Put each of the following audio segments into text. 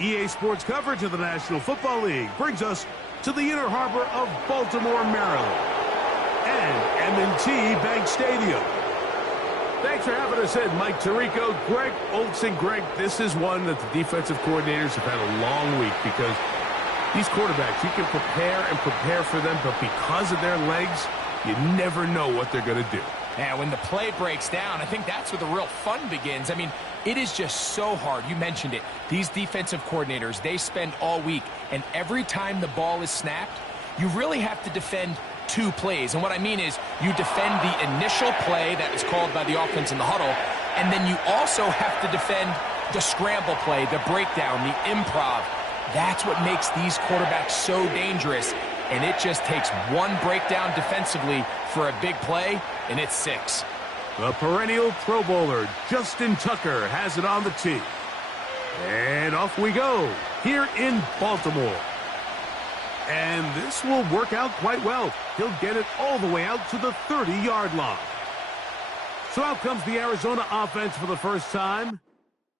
EA Sports coverage of the National Football League brings us to the inner harbor of Baltimore, Maryland, and M&T Bank Stadium. Thanks for having us in, Mike Tirico, Greg Olson. Greg, this is one that the defensive coordinators have had a long week because these quarterbacks, you can prepare for them, but because of their legs, you never know what they're going to do. Yeah, when the play breaks down, I think that's where the real fun begins. I mean, it is just so hard. You mentioned it. These defensive coordinators, they spend all week, and every time the ball is snapped, you really have to defend two plays. And what I mean is you defend the initial play that is called by the offense in the huddle, and then you also have to defend the scramble play, the breakdown, the improv. That's what makes these quarterbacks so dangerous. And it just takes one breakdown defensively for a big play, and it's 6. The perennial Pro Bowler, Justin Tucker, has it on the tee. And off we go, here in Baltimore. And this will work out quite well. He'll get it all the way out to the 30-yard line. So out comes the Arizona offense for the first time.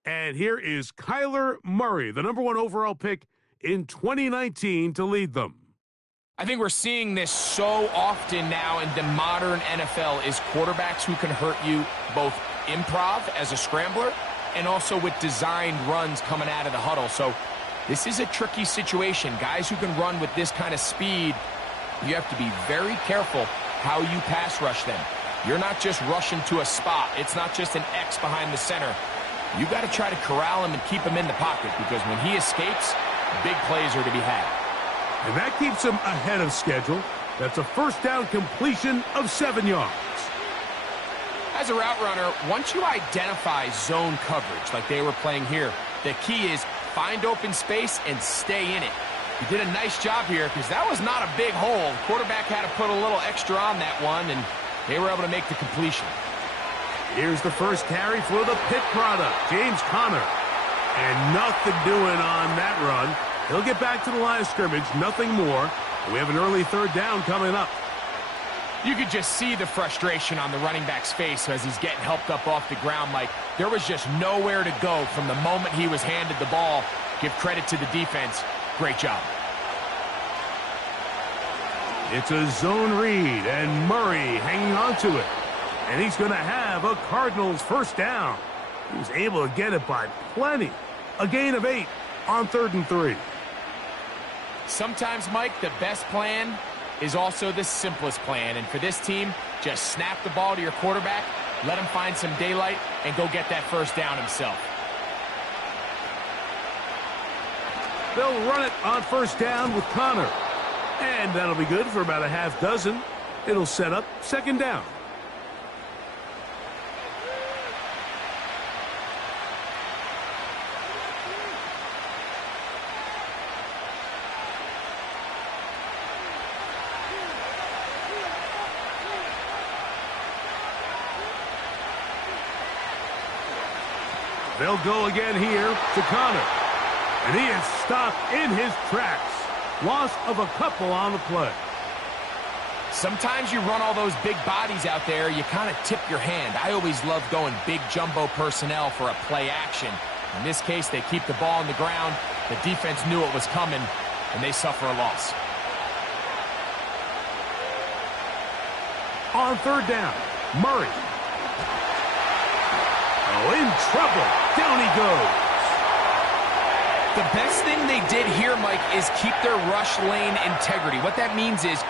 And here is Kyler Murray, the #1 overall pick in 2019 to lead them. I think we're seeing this so often now in the modern NFL is quarterbacks who can hurt you both improv as a scrambler and also with designed runs coming out of the huddle. So this is a tricky situation. Guys who can run with this kind of speed, you have to be very careful how you pass rush them. You're not just rushing to a spot. It's not just an X behind the center. You got to try to corral him and keep him in the pocket because when he escapes, big plays are to be had. And that keeps him ahead of schedule. That's a first down completion of 7 yards. As a route runner, once you identify zone coverage like they were playing here, the key is find open space and stay in it. He did a nice job here because that was not a big hole. The quarterback had to put a little extra on that one, and they were able to make the completion. Here's the first carry for the Pitt product, James Conner. And nothing doing on that run. He'll get back to the line of scrimmage, nothing more. We have an early third down coming up. You could just see the frustration on the running back's face as he's getting helped up off the ground. Like there was just nowhere to go from the moment he was handed the ball. Give credit to the defense. Great job. It's a zone read, and Murray hanging on to it. And he's going to have a Cardinals first down. He was able to get it by plenty. A gain of 8 on 3rd and 3. Sometimes, Mike, the best plan is also the simplest plan. And for this team, just snap the ball to your quarterback, let him find some daylight, and go get that first down himself. They'll run it on first down with Conner. And that'll be good for about a half dozen. It'll set up second down. They'll go again here to Conner. And he is stopped in his tracks. Loss of a couple on the play. Sometimes you run all those big bodies out there, you kind of tip your hand. I always love going big jumbo personnel for a play action. In this case, they keep the ball on the ground. The defense knew it was coming, and they suffer a loss. On third down, Murray. Oh, in trouble. Down he goes. The best thing they did here, Mike, is keep their rush lane integrity. What that means is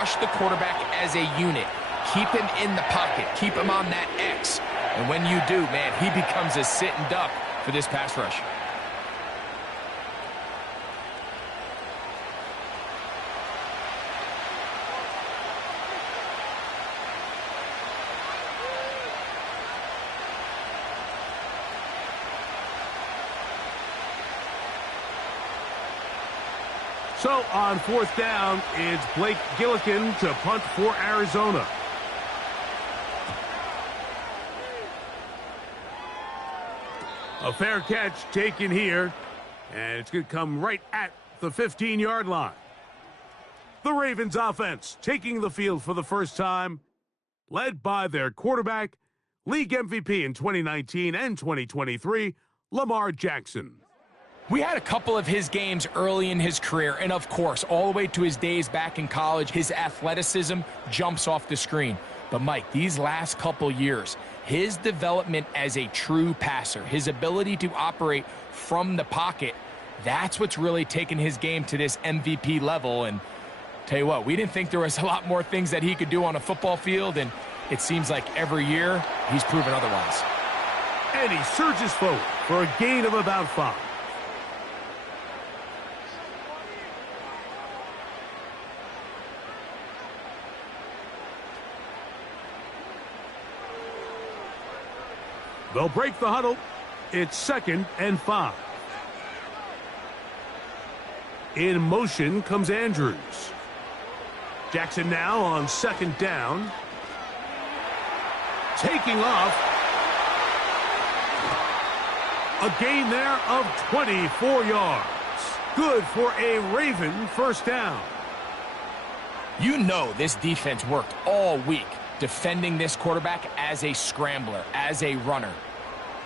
rush the quarterback as a unit. Keep him in the pocket. Keep him on that X. And when you do, man, he becomes a sitting duck for this pass rush. So on fourth down, it's Blake Gillikin to punt for Arizona. A fair catch taken here, and it's going to come right at the 15-yard line. The Ravens offense taking the field for the first time, led by their quarterback, league MVP in 2019 and 2023, Lamar Jackson. We had a couple of his games early in his career, and of course, all the way to his days back in college, his athleticism jumps off the screen. But Mike, these last couple years, his development as a true passer, his ability to operate from the pocket, that's what's really taken his game to this MVP level. And tell you what, we didn't think there was a lot more things that he could do on a football field, and it seems like every year he's proven otherwise. And he surges forward for a gain of about 5. They'll break the huddle. It's 2nd and 5. In motion comes Andrews. Jackson now on 2nd down. Taking off. A gain there of 24 yards. Good for a Raven 1st down. You know this defense worked all week defending this quarterback as a scrambler, as a runner.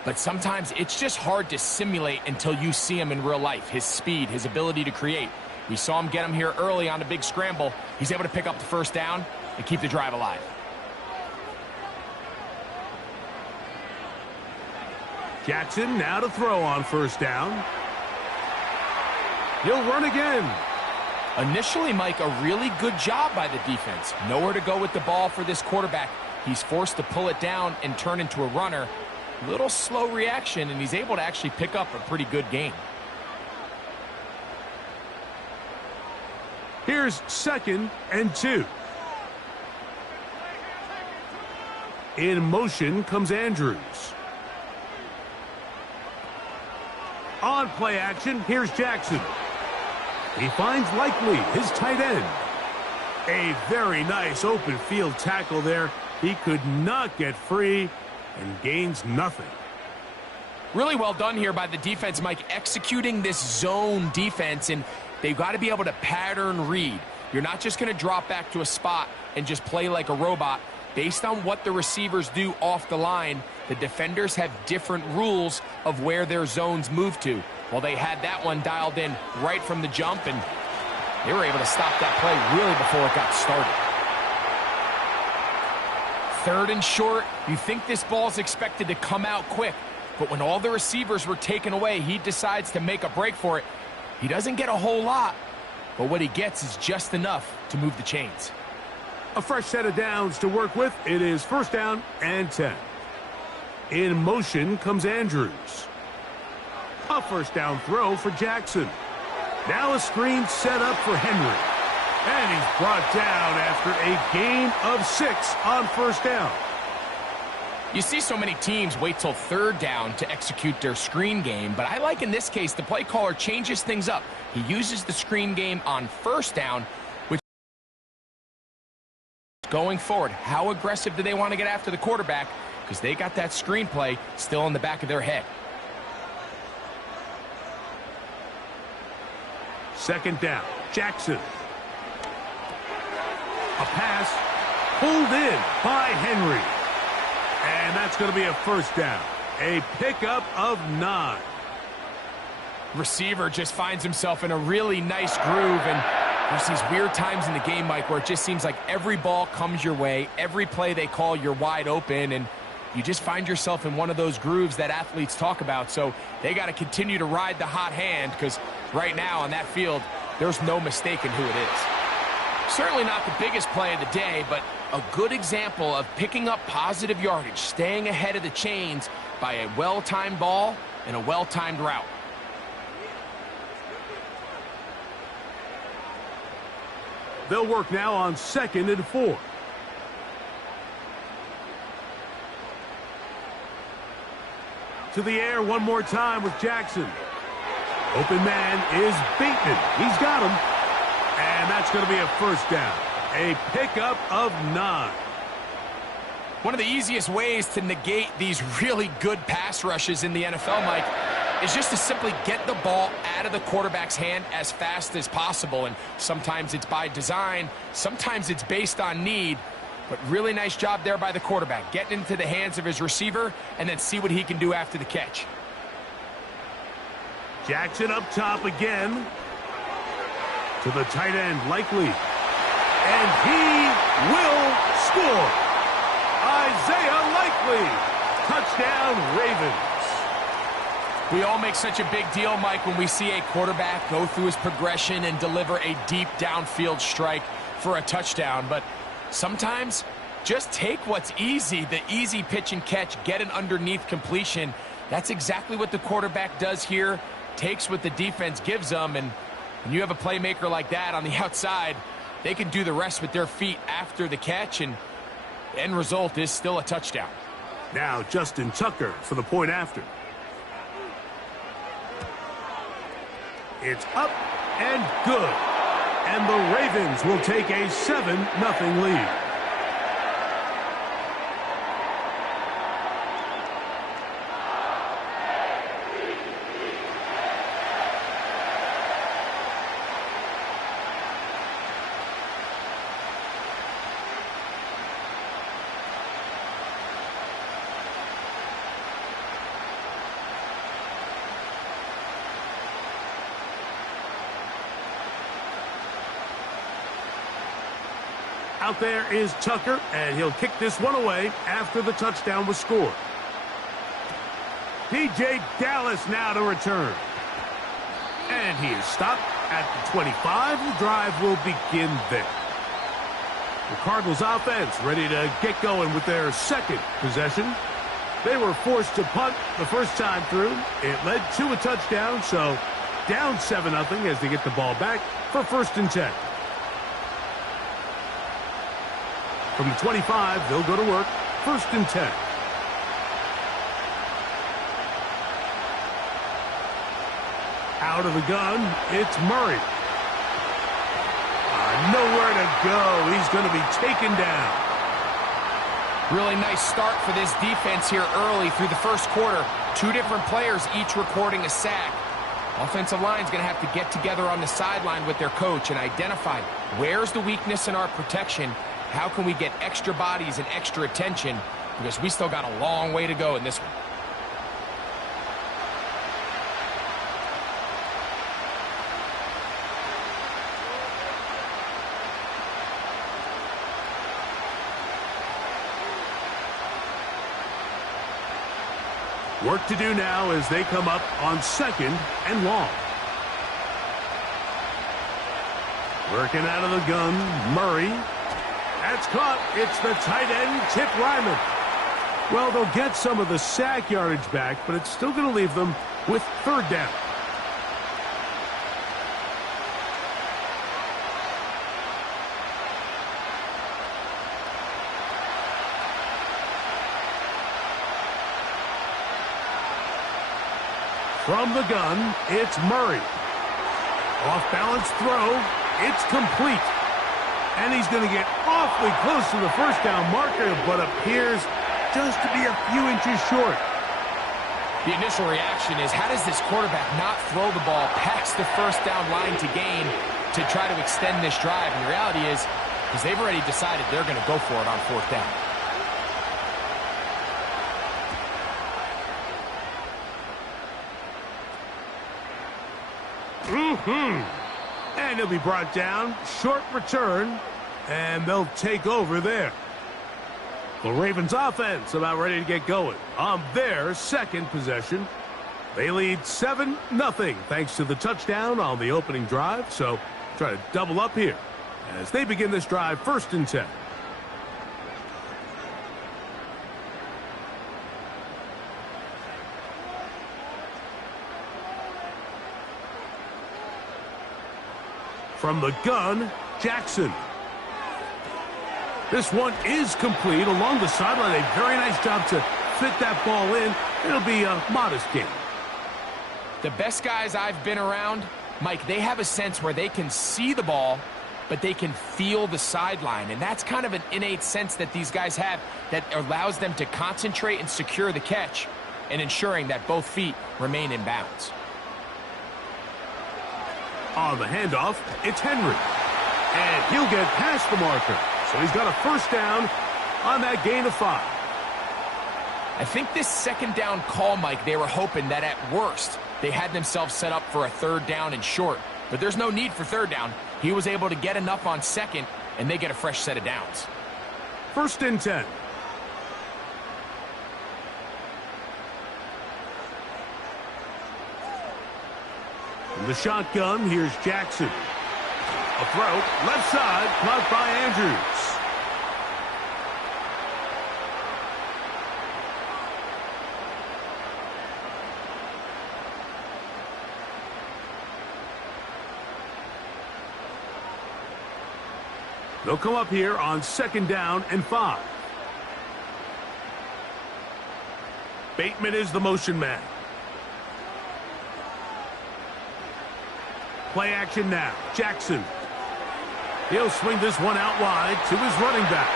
But sometimes it's just hard to simulate until you see him in real life, his speed, his ability to create. We saw him get him here early on a big scramble. He's able to pick up the 1st down and keep the drive alive. Jackson now to throw on 1st down. He'll run again. Initially, Mike, a really good job by the defense. Nowhere to go with the ball for this quarterback. He's forced to pull it down and turn into a runner. Little slow reaction, and he's able to actually pick up a pretty good gain. Here's 2nd and 2. In motion comes Andrews. On play action, here's Jackson. He finds Likely, his tight end. A very nice open field tackle there. He could not get free and gains nothing. Really well done here by the defense, Mike, executing this zone defense, and they've got to be able to pattern read. You're not just going to drop back to a spot and just play like a robot. Based on what the receivers do off the line, the defenders have different rules of where their zones move to. Well, they had that one dialed in right from the jump, and they were able to stop that play really before it got started. 3rd and short, you think this ball's expected to come out quick, but when all the receivers were taken away, he decides to make a break for it. He doesn't get a whole lot, but what he gets is just enough to move the chains. A fresh set of downs to work with. It is 1st down and 10. In motion comes Andrews. A 1st down throw for Jackson. Now a screen set up for Henry. And he's brought down after a gain of 6 on 1st down. You see so many teams wait till 3rd down to execute their screen game, but I like in this case the play caller changes things up. He uses the screen game on 1st down, which going forward, how aggressive do they want to get after the quarterback? Because they got that screen play still in the back of their head. 2nd down, Jackson. A pass pulled in by Henry. And that's going to be a 1st down. A pickup of 9. Receiver just finds himself in a really nice groove, and there's these weird times in the game, Mike, where it just seems like every ball comes your way, every play they call, you're wide open, and you just find yourself in one of those grooves that athletes talk about. So they got to continue to ride the hot hand, because right now on that field, there's no mistaking who it is. Certainly not the biggest play of the day, but a good example of picking up positive yardage, staying ahead of the chains by a well-timed ball and a well-timed route. They'll work now on 2nd and 4. To the air one more time with Jackson. Open man is Bateman. He's got him. And that's going to be a 1st down. A pickup of 9. One of the easiest ways to negate these really good pass rushes in the NFL, Mike, is just to simply get the ball out of the quarterback's hand as fast as possible. And sometimes it's by design, sometimes it's based on need. But really nice job there by the quarterback, getting into the hands of his receiver and then see what he can do after the catch. Jackson up top again. To the tight end, Likely. And he will score. Isaiah Likely. Touchdown, Ravens. We all make such a big deal, Mike, when we see a quarterback go through his progression and deliver a deep downfield strike for a touchdown. But sometimes, just take what's easy, the easy pitch and catch, get an underneath completion. That's exactly what the quarterback does here, takes what the defense gives them, and when you have a playmaker like that on the outside, they can do the rest with their feet after the catch, and the end result is still a touchdown. Now Justin Tucker for the point after. It's up and good. And the Ravens will take a 7-0 lead. Out there is Tucker, and he'll kick this one away after the touchdown was scored. DJ Dallas now to return. And he is stopped at the 25. The drive will begin there. The Cardinals offense ready to get going with their second possession. They were forced to punt the first time through. It led to a touchdown, so down 7-0 as they get the ball back for 1st and 10. From the 25, they'll go to work. 1st and 10. Out of the gun, it's Murray. Nowhere to go. He's going to be taken down. Really nice start for this defense here early through the first quarter. 2 different players each recording a sack. Offensive line's going to have to get together on the sideline with their coach and identify where's the weakness in our protection. How can we get extra bodies and extra attention? Because we still got a long way to go in this one. Work to do now as they come up on 2nd and long. Working out of the gun, Murray. That's caught. It's the tight end, Tip Ryman. Well, they'll get some of the sack yardage back, but it's still going to leave them with 3rd down. From the gun, it's Murray. Off-balance throw. It's complete. And he's going to get awfully close to the 1st down marker, but appears just to be a few inches short. The initial reaction is, how does this quarterback not throw the ball past the 1st down line to gain to try to extend this drive? And the reality is, because they've already decided they're going to go for it on 4th down. And he'll be brought down. Short return. And they'll take over there. The Ravens offense about ready to get going on their 2nd possession. They lead 7-0 thanks to the touchdown on the opening drive. So try to double up here as they begin this drive 1st and 10. From the gun, Jackson. This one is complete along the sideline. A very nice job to fit that ball in. It'll be a modest gain. The best guys I've been around, Mike, they have a sense where they can see the ball, but they can feel the sideline. And that's kind of an innate sense that these guys have that allows them to concentrate and secure the catch and ensuring that both feet remain in bounds. On the handoff, it's Henry. And he'll get past the marker. So he's got a 1st down on that gain of 5. I think this 2nd down call, Mike, they were hoping that at worst, they had themselves set up for a third down and short. But there's no need for third down. He was able to get enough on second, and they get a fresh set of downs. 1st and 10. In the shotgun, here's Jackson. A throw, left side, caught by Andrews. They'll come up here on 2nd down and 5. Bateman is the motion man. Play action now. Jackson. He'll swing this one out wide to his running back.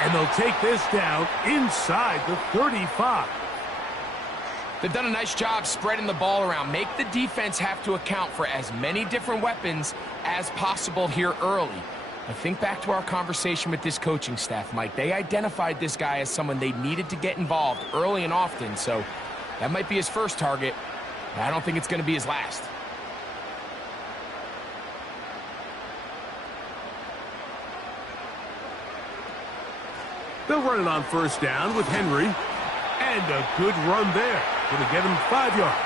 And they'll take this down inside the 35. They've done a nice job spreading the ball around. Make the defense have to account for as many different weapons as possible here early. I think back to our conversation with this coaching staff, Mike. They identified this guy as someone they needed to get involved early and often, so that might be his first target. I don't think it's going to be his last. They'll run it on 1st down with Henry. And a good run there. Going to get him 5 yards.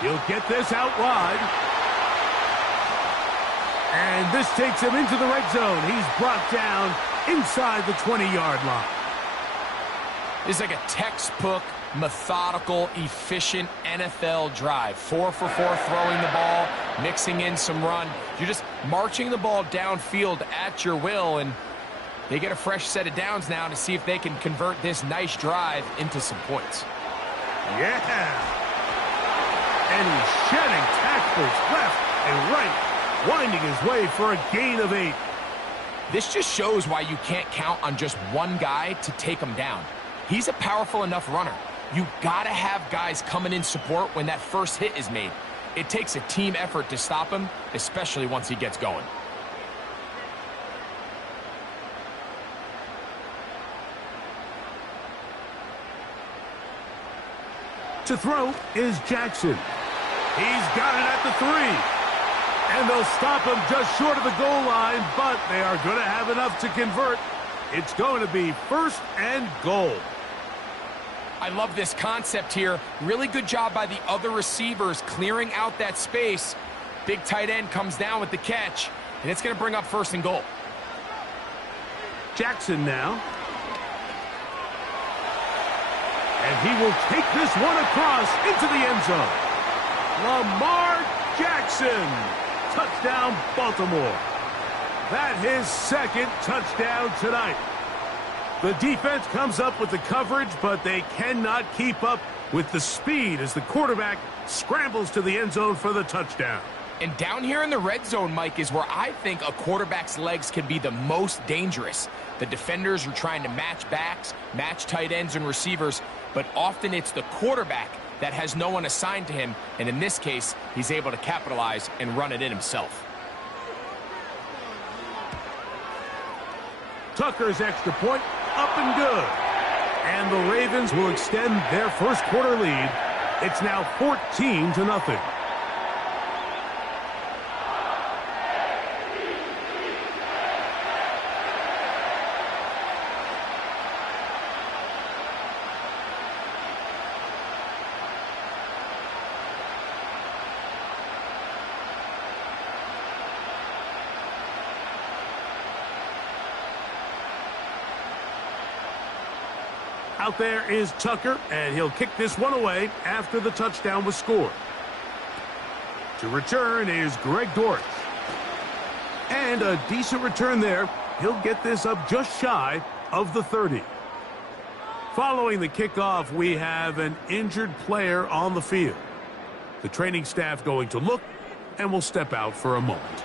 He'll get this out wide. And this takes him into the red zone. He's brought down inside the 20-yard line. This is like a textbook, methodical, efficient NFL drive. 4 for 4 throwing the ball, mixing in some run. You're just marching the ball downfield at your will, and they get a fresh set of downs now to see if they can convert this nice drive into some points. Yeah. And he's shedding tackles left and right, winding his way for a gain of 8. This just shows why you can't count on just one guy to take him down. He's a powerful enough runner. You gotta have guys coming in support when that first hit is made. It takes a team effort to stop him, especially once he gets going. To throw is Jackson. He's got it at the 3. And they'll stop him just short of the goal line, but they are going to have enough to convert. It's going to be 1st and goal. I love this concept here. Really good job by the other receivers clearing out that space. Big tight end comes down with the catch, and it's going to bring up 1st and goal. Jackson now. And he will take this one across into the end zone. Lamar Jackson. Touchdown, Baltimore. That his 2nd touchdown tonight. The defense comes up with the coverage, but they cannot keep up with the speed as the quarterback scrambles to the end zone for the touchdown. And down here in the red zone, Mike, is where I think a quarterback's legs can be the most dangerous. The defenders are trying to match backs, match tight ends and receivers, but often it's the quarterback that has no one assigned to him, and in this case, he's able to capitalize and run it in himself. Tucker's extra point, up and good. And the Ravens will extend their first quarter lead. It's now 14-0. Out there is Tucker, and he'll kick this one away after the touchdown was scored. To return is Greg Dortch. And a decent return there. He'll get this up just shy of the 30. Following the kickoff, we have an injured player on the field. The training staff going to look, and will step out for a moment.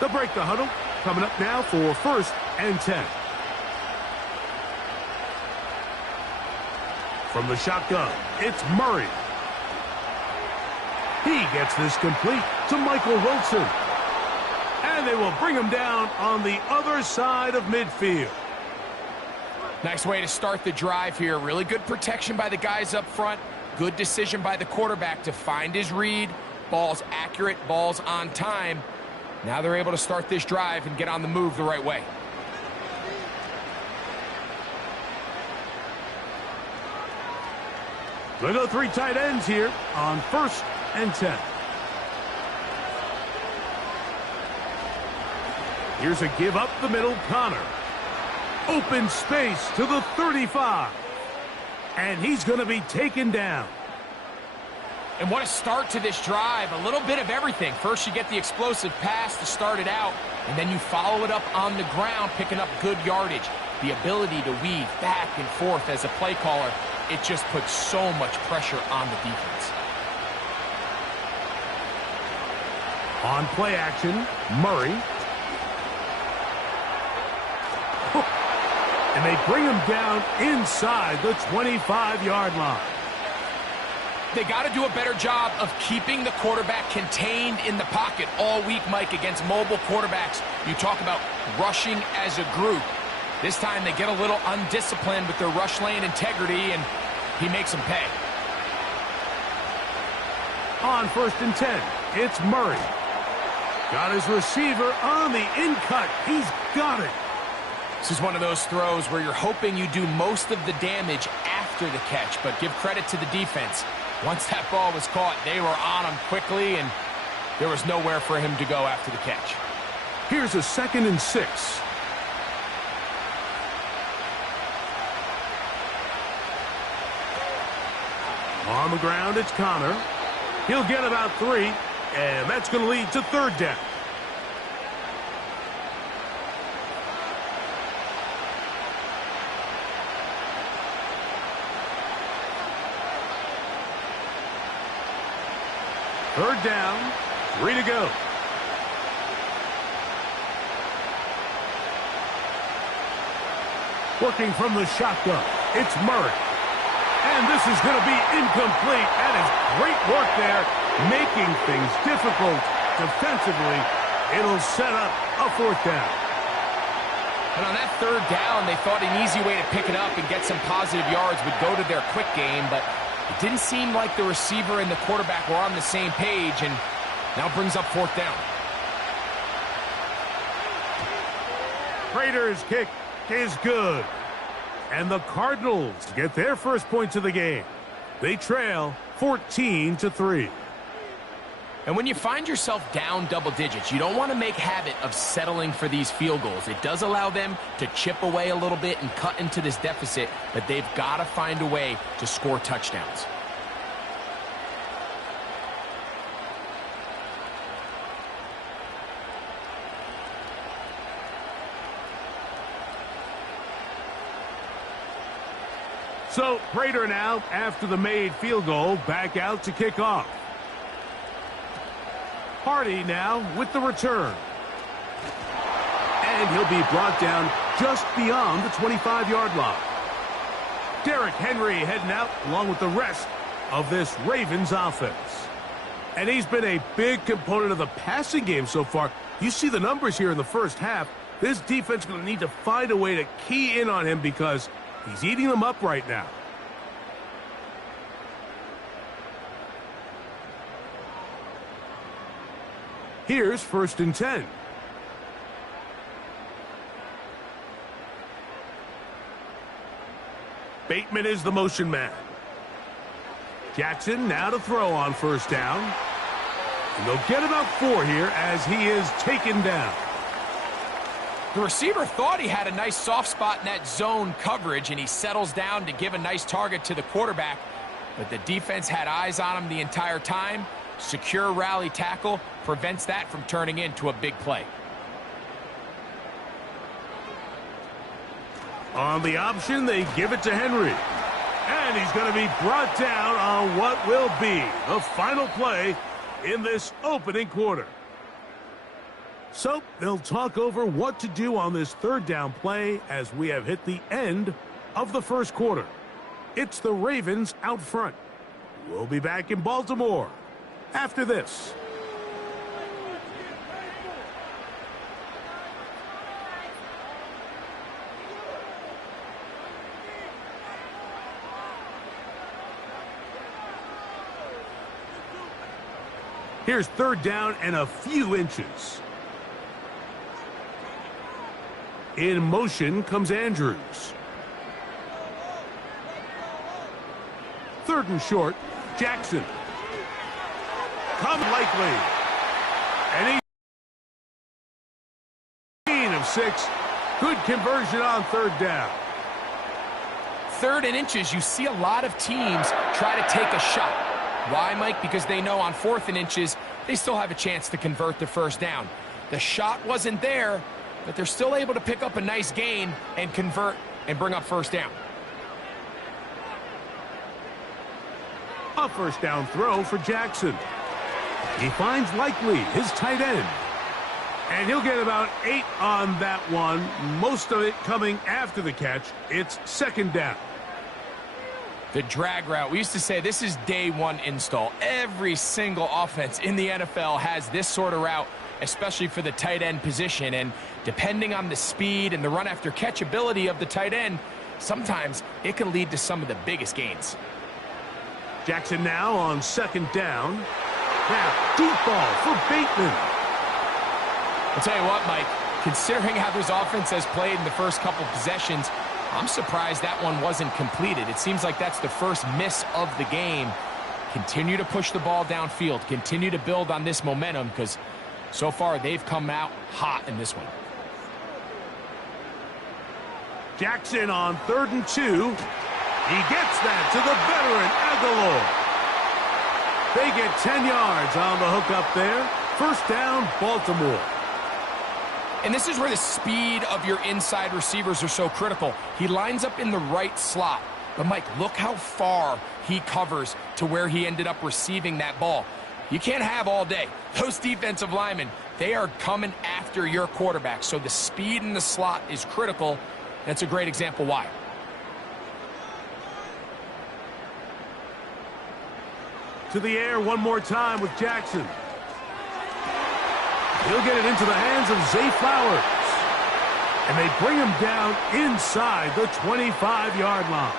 They'll break the huddle. Coming up now for 1st and 10. From the shotgun, it's Murray. He gets this complete to Michael Wilson. And they will bring him down on the other side of midfield. Nice way to start the drive here. Really good protection by the guys up front. Good decision by the quarterback to find his read. Ball's accurate, ball's on time. Now they're able to start this drive and get on the move the right way. We'll go 3 tight ends here on 1st and 10. Here's a give up the middle, Connor. Open space to the 35. And he's going to be taken down. And what a start to this drive. A little bit of everything. First you get the explosive pass to start it out, and then you follow it up on the ground, picking up good yardage. The ability to weave back and forth as a play caller, it just puts so much pressure on the defense. On play action, Murray. And they bring him down inside the 25-yard line. They got to do a better job of keeping the quarterback contained in the pocket all week, Mike, against mobile quarterbacks. You talk about rushing as a group. This time they get a little undisciplined with their rush lane integrity, and he makes them pay. On 1st and 10, it's Murray. Got his receiver on the in-cut. He's got it. This is one of those throws where you're hoping you do most of the damage after the catch, but give credit to the defense. Once that ball was caught, they were on him quickly, and there was nowhere for him to go after the catch. Here's a 2nd and 6. On the ground, it's Connor. He'll get about 3, and that's going to lead to 3rd down. Third down, 3 to go. Working from the shotgun, it's Murray. And this is going to be incomplete. That is great work there, making things difficult defensively. It'll set up a 4th down. And on that 3rd down, they thought an easy way to pick it up and get some positive yards would go to their quick game, but it didn't seem like the receiver and the quarterback were on the same page, and now brings up 4th down. Raiders' kick is good. And the Cardinals get their first points of the game. They trail 14-3. And when you find yourself down double digits, you don't want to make habit of settling for these field goals. It does allow them to chip away a little bit and cut into this deficit, but they've got to find a way to score touchdowns. So, Prater now, after the made field goal, back out to kick off. Hardy now with the return. And he'll be brought down just beyond the 25-yard line. Derrick Henry heading out along with the rest of this Ravens offense. And he's been a big component of the passing game so far. You see the numbers here in the first half. This defense is going to need to find a way to key in on him because he's eating them up right now. Here's 1st and 10. Bateman is the motion man. Jackson now to throw on 1st down. And they'll get about 4 here as he is taken down. The receiver thought he had a nice soft spot in that zone coverage, and he settles down to give a nice target to the quarterback. But the defense had eyes on him the entire time. Secure rally tackle prevents that from turning into a big play. On the option, they give it to Henry. And he's going to be brought down on what will be the final play in this opening quarter. So they'll talk over what to do on this third down play as we have hit the end of the first quarter. It's the Ravens out front. We'll be back in Baltimore after this. Here's third down and a few inches. In motion comes Andrews. Third and short, Jackson. Come likely. And he gain of 6. Good conversion on third down. Third and inches, you see a lot of teams try to take a shot. Why, Mike? Because they know on 4th and inches, they still have a chance to convert the first down. The shot wasn't there, but they're still able to pick up a nice gain and convert and bring up first down. A first down throw for Jackson. He finds Likely, his tight end. And he'll get about 8 on that one, most of it coming after the catch. It's second down. The drag route. We used to say this is day one install. Every single offense in the NFL has this sort of route, especially for the tight end position. And depending on the speed and the run after catch ability of the tight end, sometimes it can lead to some of the biggest gains. Jackson now on second down. Now, deep ball for Bateman. I'll tell you what, Mike, considering how this offense has played in the first couple possessions, I'm surprised that one wasn't completed. It seems like that's the first miss of the game. Continue to push the ball downfield. Continue to build on this momentum because so far they've come out hot in this one. Jackson on 3rd and 2. He gets that to the veteran Aguilar. They get 10 yards on the hook up there. First down, Baltimore. And this is where the speed of your inside receivers are so critical. He lines up in the right slot. But, Mike, look how far he covers to where he ended up receiving that ball. You can't have all day. Those defensive linemen, they are coming after your quarterback. So the speed in the slot is critical. That's a great example why. To the air one more time with Jackson. He'll get it into the hands of Zay Flowers. And they bring him down inside the 25-yard line.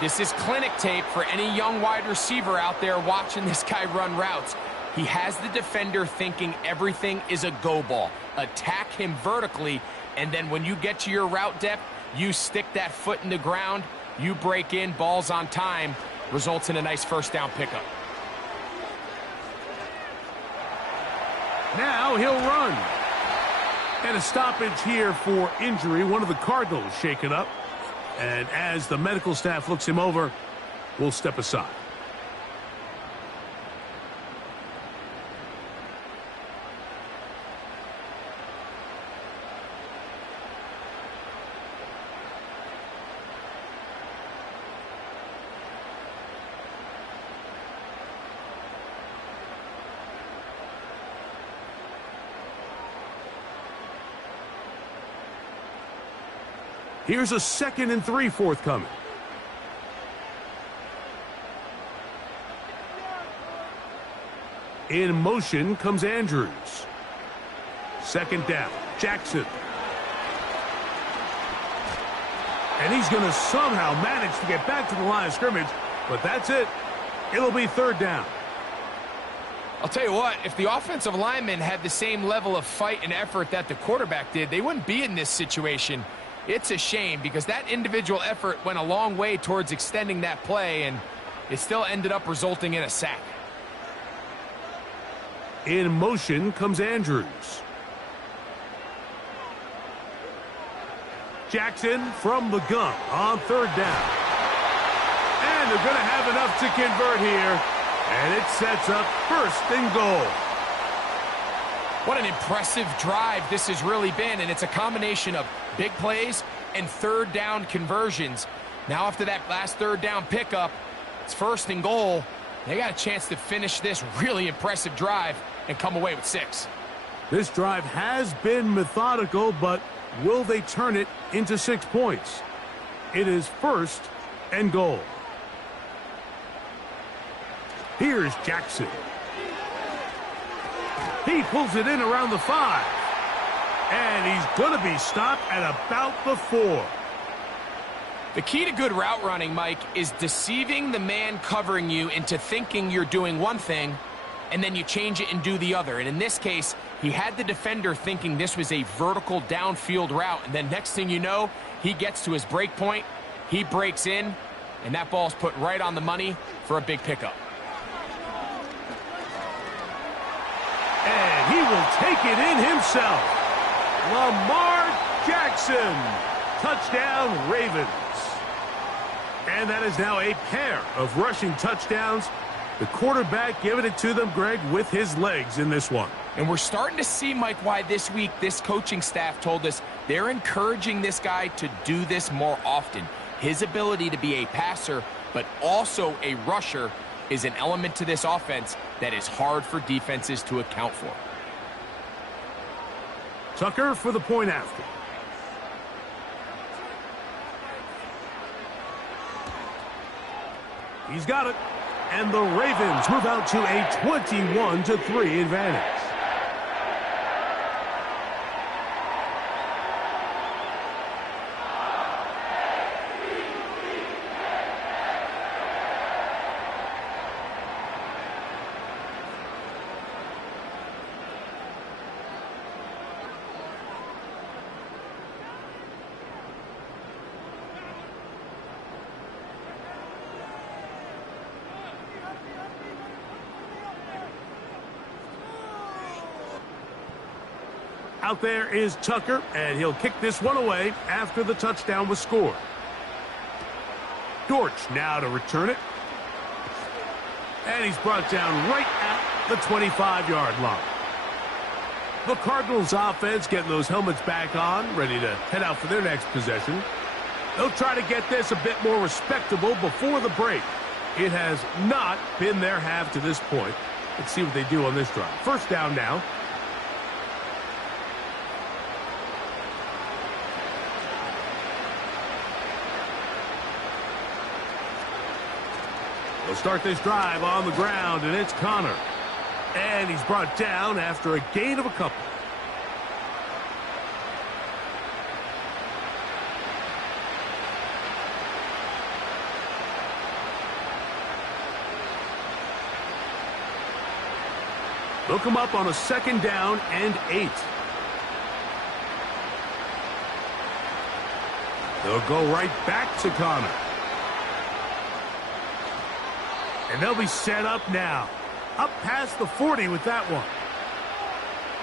This is clinic tape for any young wide receiver out there watching this guy run routes. He has the defender thinking everything is a go ball. Attack him vertically, and then when you get to your route depth, you stick that foot in the ground, you break in, balls on time, results in a nice first down pickup. Now he'll run. And a stoppage here for injury. One of the Cardinals shaken up. And as the medical staff looks him over, we'll step aside. Here's a 2nd and 3 forthcoming. In motion comes Andrews. Second down, Jackson. And he's going to somehow manage to get back to the line of scrimmage, but that's it. It'll be third down. I'll tell you what, if the offensive linemen had the same level of fight and effort that the quarterback did, they wouldn't be in this situation. It's a shame because that individual effort went a long way towards extending that play, and it still ended up resulting in a sack. In motion comes Andrews. Jackson from the gun on third down. And they're going to have enough to convert here. And it sets up 1st and goal. What an impressive drive this has really been, and it's a combination of big plays and third down conversions. Now after that last third down pickup, it's 1st and goal. They got a chance to finish this really impressive drive and come away with 6. This drive has been methodical, but will they turn it into 6 points? It is 1st and goal. Here's Jackson. He pulls it in around the 5. And he's going to be stopped at about the 4. The key to good route running, Mike, is deceiving the man covering you into thinking you're doing one thing, and then you change it and do the other. And in this case, he had the defender thinking this was a vertical downfield route, and then next thing you know, he gets to his break point, he breaks in, and that ball's put right on the money for a big pickup. And he will take it in himself. Lamar Jackson. Touchdown, Ravens. And that is now a pair of rushing touchdowns. The quarterback giving it to them, Greg, with his legs in this one. And we're starting to see, Mike, why this week this coaching staff told us they're encouraging this guy to do this more often. His ability to be a passer, but also a rusher, is an element to this offense that is hard for defenses to account for. Tucker for the point after. He's got it. And the Ravens move out to a 21-3 advantage. Out there is Tucker, and he'll kick this one away after the touchdown was scored. Dortch now to return it. And he's brought down right at the 25-yard line. The Cardinals offense getting those helmets back on, ready to head out for their next possession. They'll try to get this a bit more respectable before the break. It has not been their half to this point. Let's see what they do on this drive. First down now. They'll start this drive on the ground, and it's Connor. And he's brought down after a gain of a couple. They'll come up on a 2nd down and 8. They'll go right back to Connor. And they'll be set up now. Up past the 40 with that one.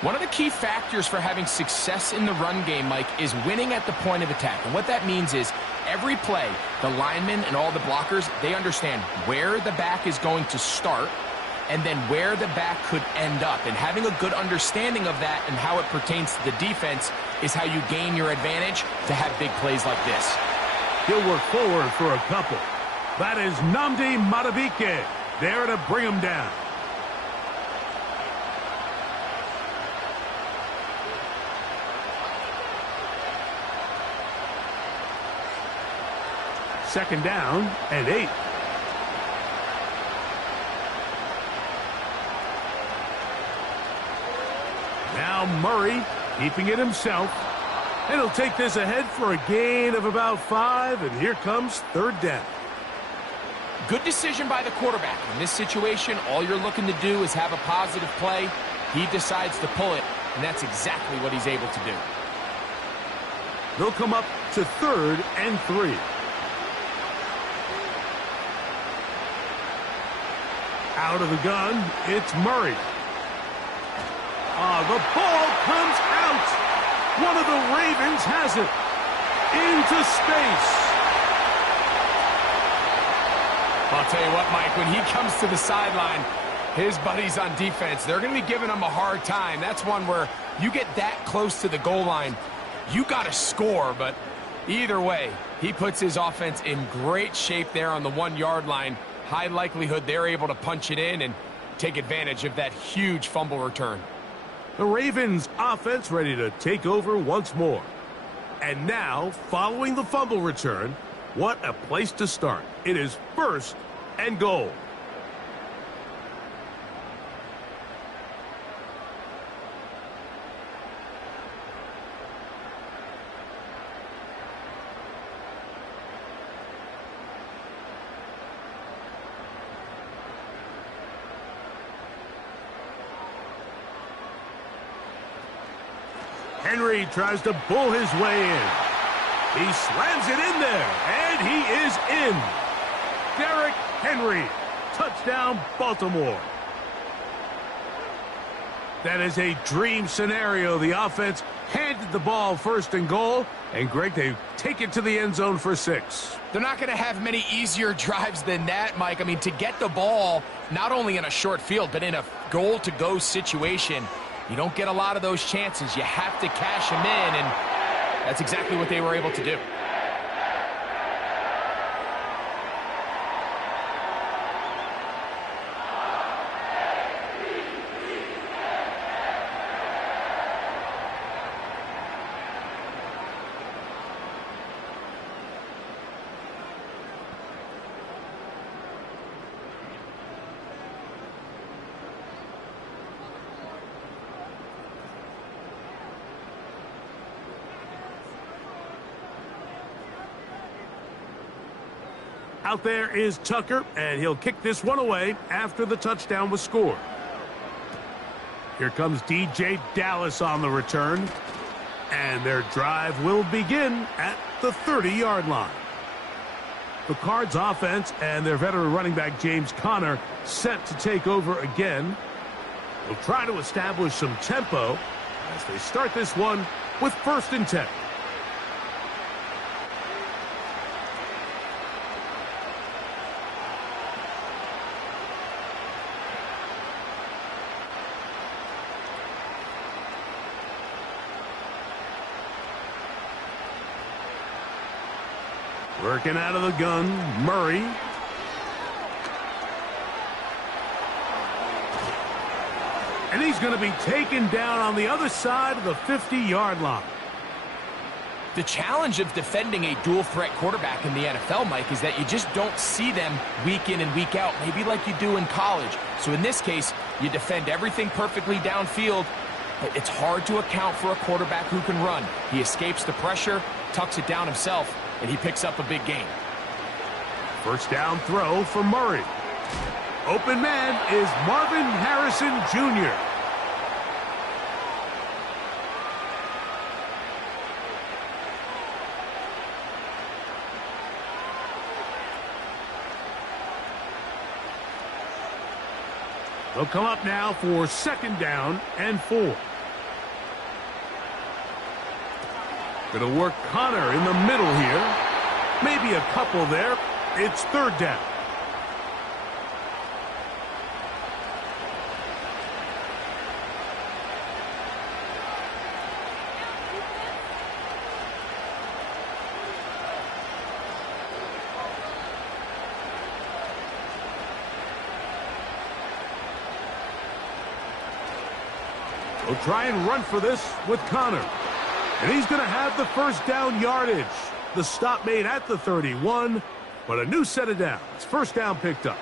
One of the key factors for having success in the run game, Mike, is winning at the point of attack. And what that means is every play, the linemen and all the blockers, they understand where the back is going to start and then where the back could end up. And having a good understanding of that and how it pertains to the defense is how you gain your advantage to have big plays like this. He'll work forward for a couple. That is Nnamdi Madubuike there to bring him down. Second down and 8. Now Murray keeping it himself. And he'll take this ahead for a gain of about 5. And here comes 3rd down. Good decision by the quarterback. In this situation, all you're looking to do is have a positive play. He decides to pull it, and that's exactly what he's able to do. They'll come up to 3rd and 3. Out of the gun, it's Murray. The ball comes out. One of the Ravens has it. Into space. I'll tell you what, Mike, when he comes to the sideline, his buddies on defense, they're going to be giving him a hard time. That's one where you get that close to the goal line, you got to score. But either way, he puts his offense in great shape there on the 1-yard line. High likelihood they're able to punch it in and take advantage of that huge fumble return. The Ravens offense ready to take over once more. And now, following the fumble return, what a place to start. It is 1st and goal. Henry tries to bull his way in. He slams it in there, and he is in. Derrick Henry, touchdown Baltimore. That is a dream scenario. The offense handed the ball 1st and goal, and Greg, they take it to the end zone for 6. They're not going to have many easier drives than that, Mike. I mean, to get the ball, not only in a short field, but in a goal-to-go situation, you don't get a lot of those chances. You have to cash them in, and that's exactly what they were able to do. Out there is Tucker, and he'll kick this one away after the touchdown was scored. Here comes DJ Dallas on the return, and their drive will begin at the 30-yard line. The Cards offense and their veteran running back James Conner set to take over again. They'll try to establish some tempo as they start this one with 1st and 10. Working out of the gun, Murray. And he's going to be taken down on the other side of the 50-yard line. The challenge of defending a dual-threat quarterback in the NFL, Mike, is that you just don't see them week in and week out, maybe like you do in college. So in this case, you defend everything perfectly downfield, but it's hard to account for a quarterback who can run. He escapes the pressure, tucks it down himself, and he picks up a big gain. 1st down throw for Murray. Open man is Marvin Harrison Jr. They'll come up now for 2nd down and 4. Going to work Conner in the middle here. Maybe a couple there. It's 3rd down. We'll try and run for this with Conner. And he's going to have the 1st down yardage. The stop made at the 31, but a new set of downs. 1st down picked up.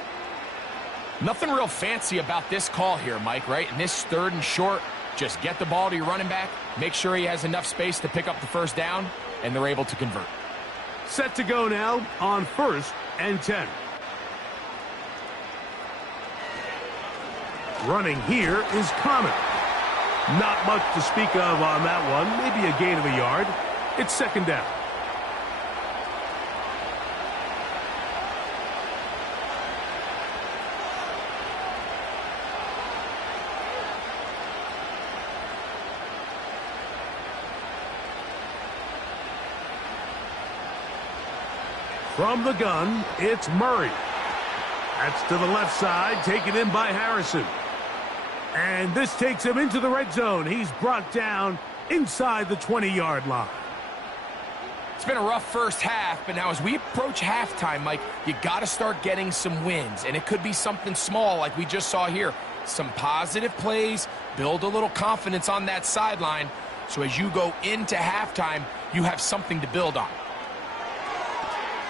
Nothing real fancy about this call here, Mike, right? In this 3rd and short, just get the ball to your running back, make sure he has enough space to pick up the 1st down, and they're able to convert. Set to go now on 1st and 10. Running here is Conner. Not much to speak of on that one. Maybe a gain of a yard. It's 2nd down. From the gun, it's Murray. That's to the left side, taken in by Harrison. And this takes him into the red zone. He's brought down inside the 20-yard line. It's been a rough first half, but now as we approach halftime, Mike, you got to start getting some wins, and it could be something small like we just saw here. Some positive plays, build a little confidence on that sideline, so as you go into halftime, you have something to build on.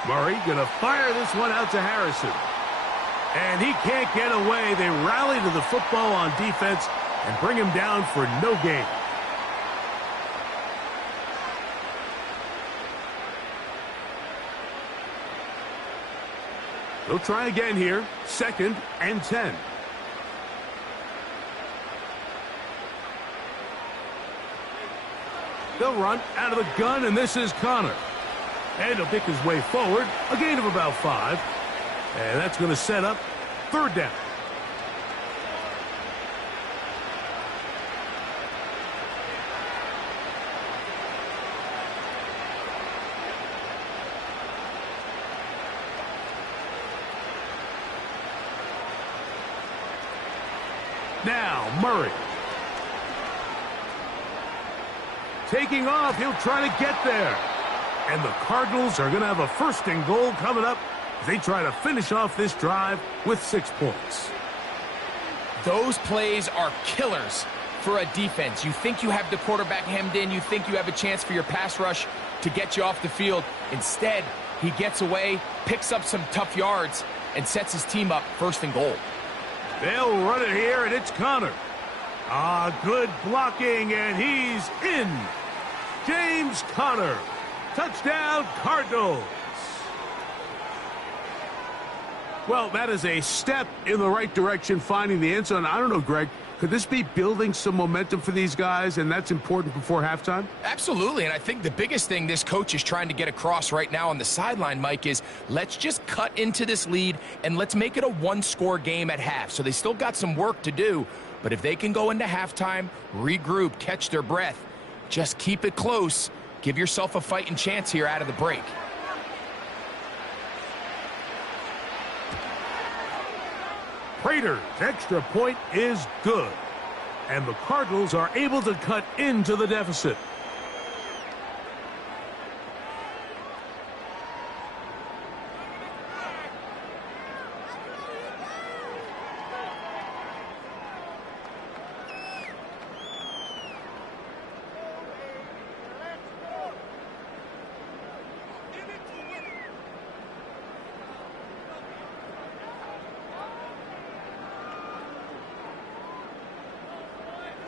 Murray going to fire this one out to Harrison. And he can't get away. They rally to the football on defense and bring him down for no gain. They'll try again here. 2nd and 10. They'll run out of the gun, and this is Connor. And he'll pick his way forward. A gain of about 5. And that's going to set up 3rd down. Now, Murray. Taking off, he'll try to get there. And the Cardinals are going to have a 1st and goal coming up as they try to finish off this drive with 6 points. Those plays are killers for a defense. You think you have the quarterback hemmed in. You think you have a chance for your pass rush to get you off the field. Instead, he gets away, picks up some tough yards, and sets his team up 1st and goal. They'll run it here, and it's Connor. Good blocking, and he's in. James Conner. Touchdown, Cardinals. Well, that is a step in the right direction, finding the end zone. I don't know, Greg, could this be building some momentum for these guys, and that's important before halftime? Absolutely, and I think the biggest thing this coach is trying to get across right now on the sideline, Mike, is let's just cut into this lead, and let's make it a 1-score game at half. So they still got some work to do, but if they can go into halftime, regroup, catch their breath, just keep it close, give yourself a fighting chance here out of the break. Prater's extra point is good. And the Cardinals are able to cut into the deficit.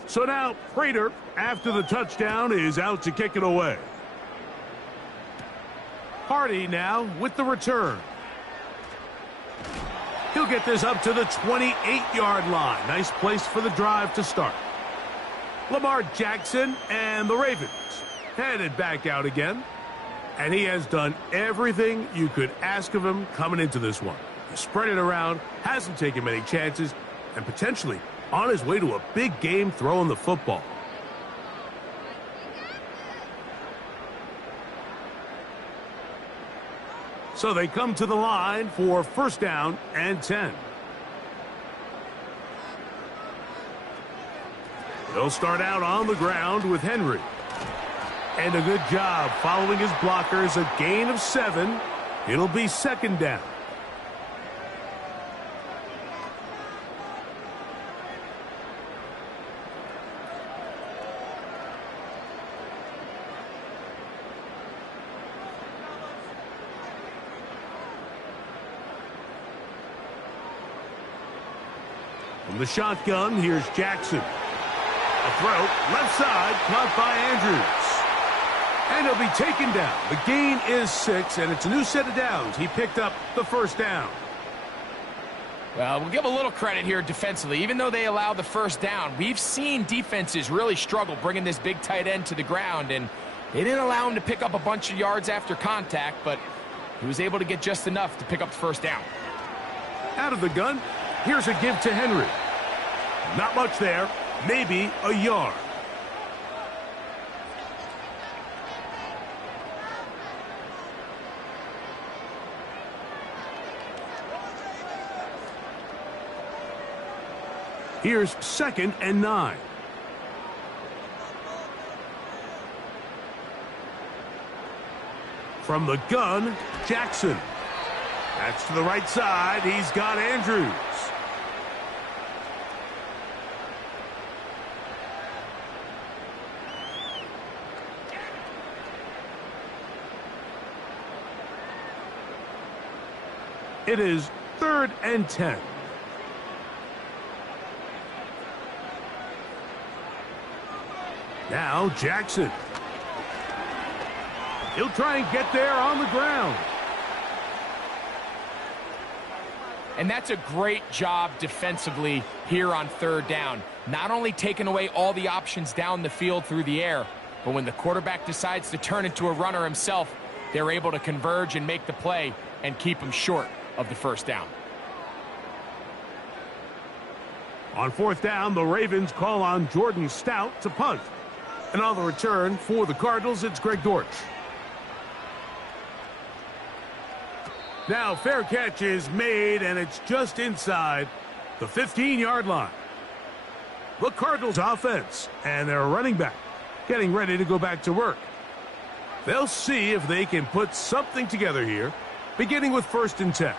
So now Prater, after the touchdown, is out to kick it away. Hardy now with the return. He'll get this up to the 28-yard line. Nice place for the drive to start. Lamar Jackson and the Ravens headed back out again. And he has done everything you could ask of him coming into this one. He spread it around, hasn't taken many chances, and potentially on his way to a big game throwing the football. So they come to the line for 1st down and 10. They'll start out on the ground with Henry. And a good job following his blockers, a gain of 7. It'll be 2nd down. From the shotgun, here's Jackson. A throw, left side, caught by Andrews. And he'll be taken down. The gain is 6, and it's a new set of downs. He picked up the 1st down. Well, we'll give a little credit here defensively. Even though they allowed the 1st down, we've seen defenses really struggle bringing this big tight end to the ground, and they didn't allow him to pick up a bunch of yards after contact, but he was able to get just enough to pick up the 1st down. Out of the gun, here's a give to Henry. Not much there, maybe a yard. Here's 2nd and 9. From the gun, Jackson. That's to the right side. He's got Andrews. It is 3rd and 10. Now Jackson. He'll try and get there on the ground. And that's a great job defensively here on 3rd down. Not only taking away all the options down the field through the air, but when the quarterback decides to turn into a runner himself, they're able to converge and make the play and keep him short of the 1st down. On 4th down, the Ravens call on Jordan Stout to punt. And on the return for the Cardinals, it's Greg Dortch. Now, fair catch is made, and it's just inside the 15-yard line. The Cardinals offense and their running back getting ready to go back to work. They'll see if they can put something together here, beginning with 1st and 10.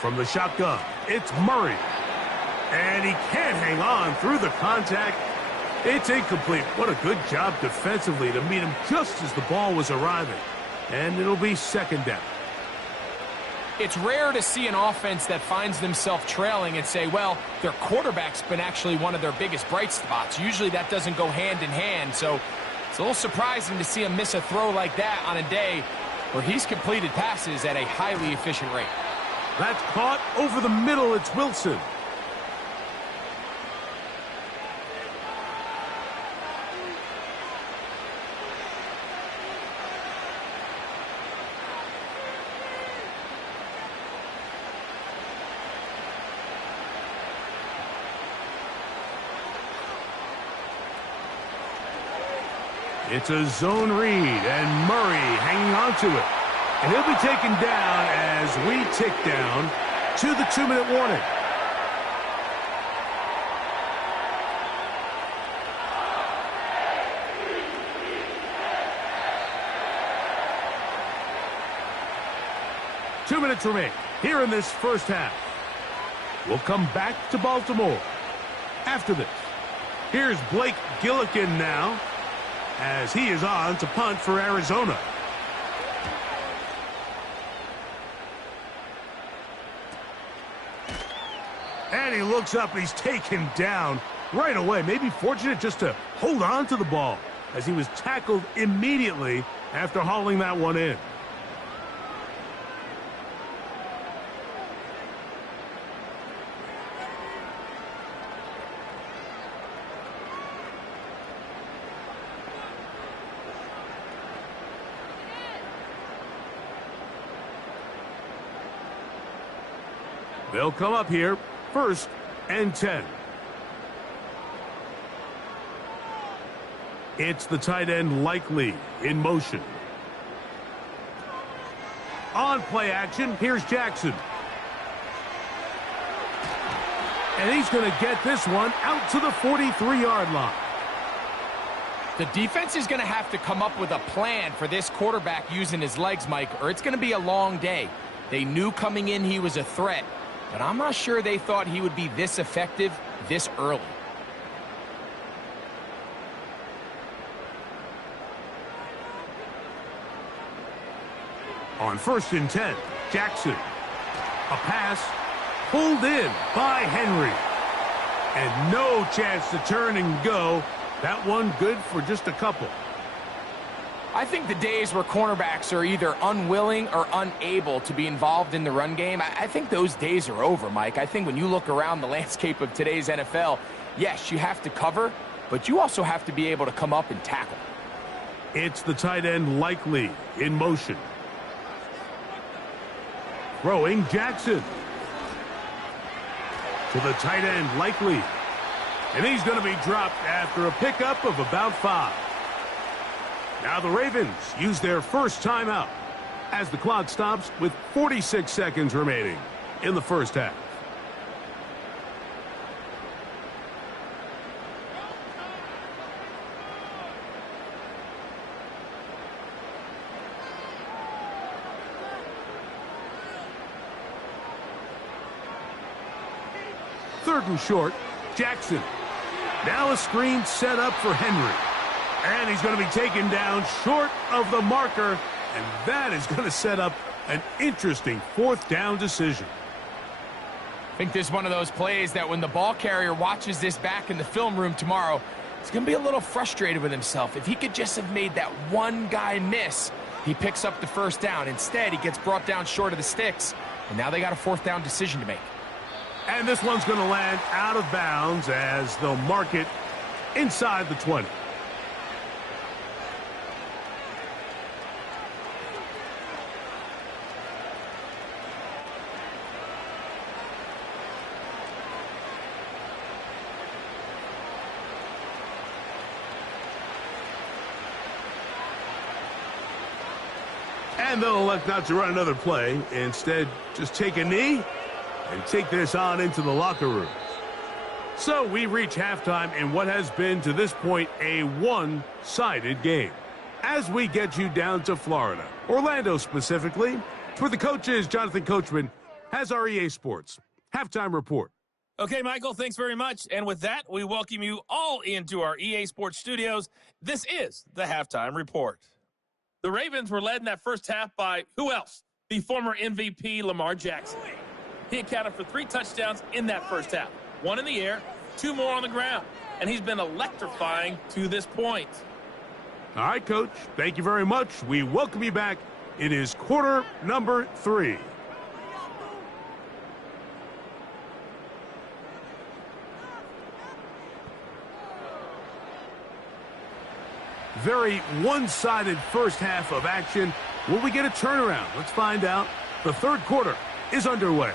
From the shotgun, it's Murray. And he can't hang on through the contact. It's incomplete. What a good job defensively to meet him just as the ball was arriving. And it'll be 2nd down. It's rare to see an offense that finds themselves trailing and say, well, their quarterback's been actually one of their biggest bright spots. Usually that doesn't go hand in hand. So it's a little surprising to see him miss a throw like that on a day where he's completed passes at a highly efficient rate. That's caught over the middle. It's Wilson. It's a zone read, and Murray hanging on to it. And he'll be taken down as we tick down to the 2-minute warning. Two minutes remain here in this 1st half. We'll come back to Baltimore after this. Here's Blake Gillikin now as he is on to punt for Arizona. And he looks up, he's taken down right away. Maybe fortunate just to hold on to the ball as he was tackled immediately after hauling that one in. They'll come up here, 1st and 10. It's the tight end Likely in motion. On play action, here's Jackson. And he's going to get this one out to the 43-yard line. The defense is going to have to come up with a plan for this quarterback using his legs, Mike, or it's going to be a long day. They knew coming in he was a threat, but I'm not sure they thought he would be this effective this early. On 1st and 10, Jackson. A pass pulled in by Henry. And no chance to turn and go. That one good for just a couple. I think the days where cornerbacks are either unwilling or unable to be involved in the run game, I think those days are over, Mike. I think when you look around the landscape of today's NFL, yes, you have to cover, but you also have to be able to come up and tackle. It's the tight end Likely in motion. Throwing Jackson. To the tight end Likely. And he's going to be dropped after a pickup of about 5. Now the Ravens use their first timeout as the clock stops with 46 seconds remaining in the first half. Third and short, Jackson. Now a screen set up for Henry. And he's going to be taken down short of the marker. And that is going to set up an interesting fourth down decision. I think this is one of those plays that when the ball carrier watches this back in the film room tomorrow, he's going to be a little frustrated with himself. If he could just have made that one guy miss, he picks up the first down. Instead, he gets brought down short of the sticks. And now they got a fourth down decision to make. And this one's going to land out of bounds as they'll mark it inside the 20. And they'll elect not to run another play. Instead, just take a knee and take this on into the locker room. So we reach halftime in what has been, to this point, a one-sided game. As we get you down to Florida, Orlando specifically, it's where the coaches, Jonathan Coachman, has our EA Sports halftime report. Okay, Michael, thanks very much. And with that, we welcome you all into our EA Sports studios. This is the halftime report. The Ravens were led in that first half by who else? The former MVP, Lamar Jackson. He accounted for 3 touchdowns in that first half. 1 in the air, 2 more on the ground. And he's been electrifying to this point. All right, Coach, thank you very much. We welcome you back. It is quarter number 3. Very one-sided first half of action. Will we get a turnaround? Let's find out. The third quarter is underway.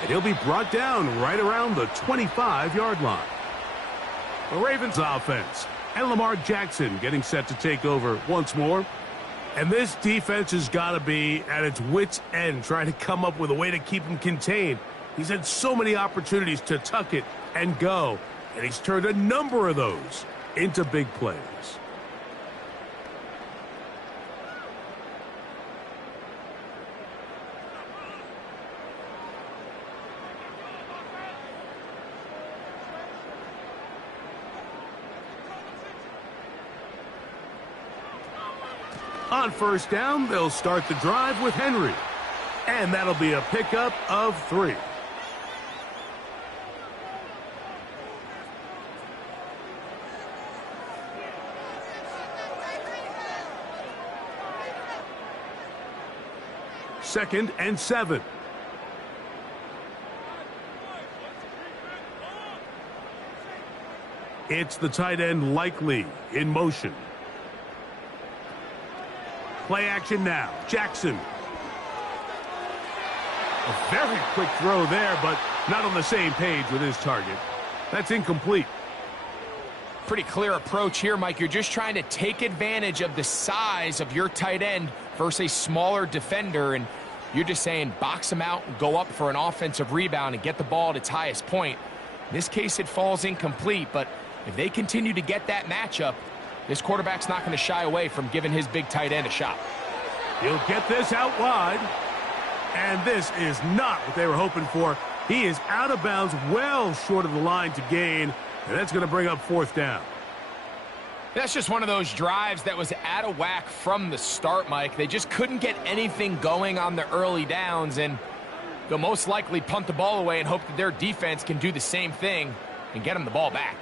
And he'll be brought down right around the 25-yard line. The Ravens offense and Lamar Jackson getting set to take over once more. And this defense has got to be at its wits' end, trying to come up with a way to keep him contained. He's had so many opportunities to tuck it and go, and he's turned a number of those into big plays. On first down, they'll start the drive with Henry. And that'll be a pickup of 3. Second and 7. It's the tight end Likely in motion. Play action now. Jackson. A very quick throw there, but not on the same page with his target. That's incomplete. Pretty clear approach here, Mike. You're just trying to take advantage of the size of your tight end versus a smaller defender, and you're just saying box him out and go up for an offensive rebound and get the ball at its highest point. In this case, it falls incomplete, but if they continue to get that matchup, this quarterback's not going to shy away from giving his big tight end a shot. He'll get this out wide. And this is not what they were hoping for. He is out of bounds, well short of the line to gain. And that's going to bring up fourth down. That's just one of those drives that was out of whack from the start, Mike. They just couldn't get anything going on the early downs, and they'll most likely punt the ball away and hope that their defense can do the same thing and get them the ball back.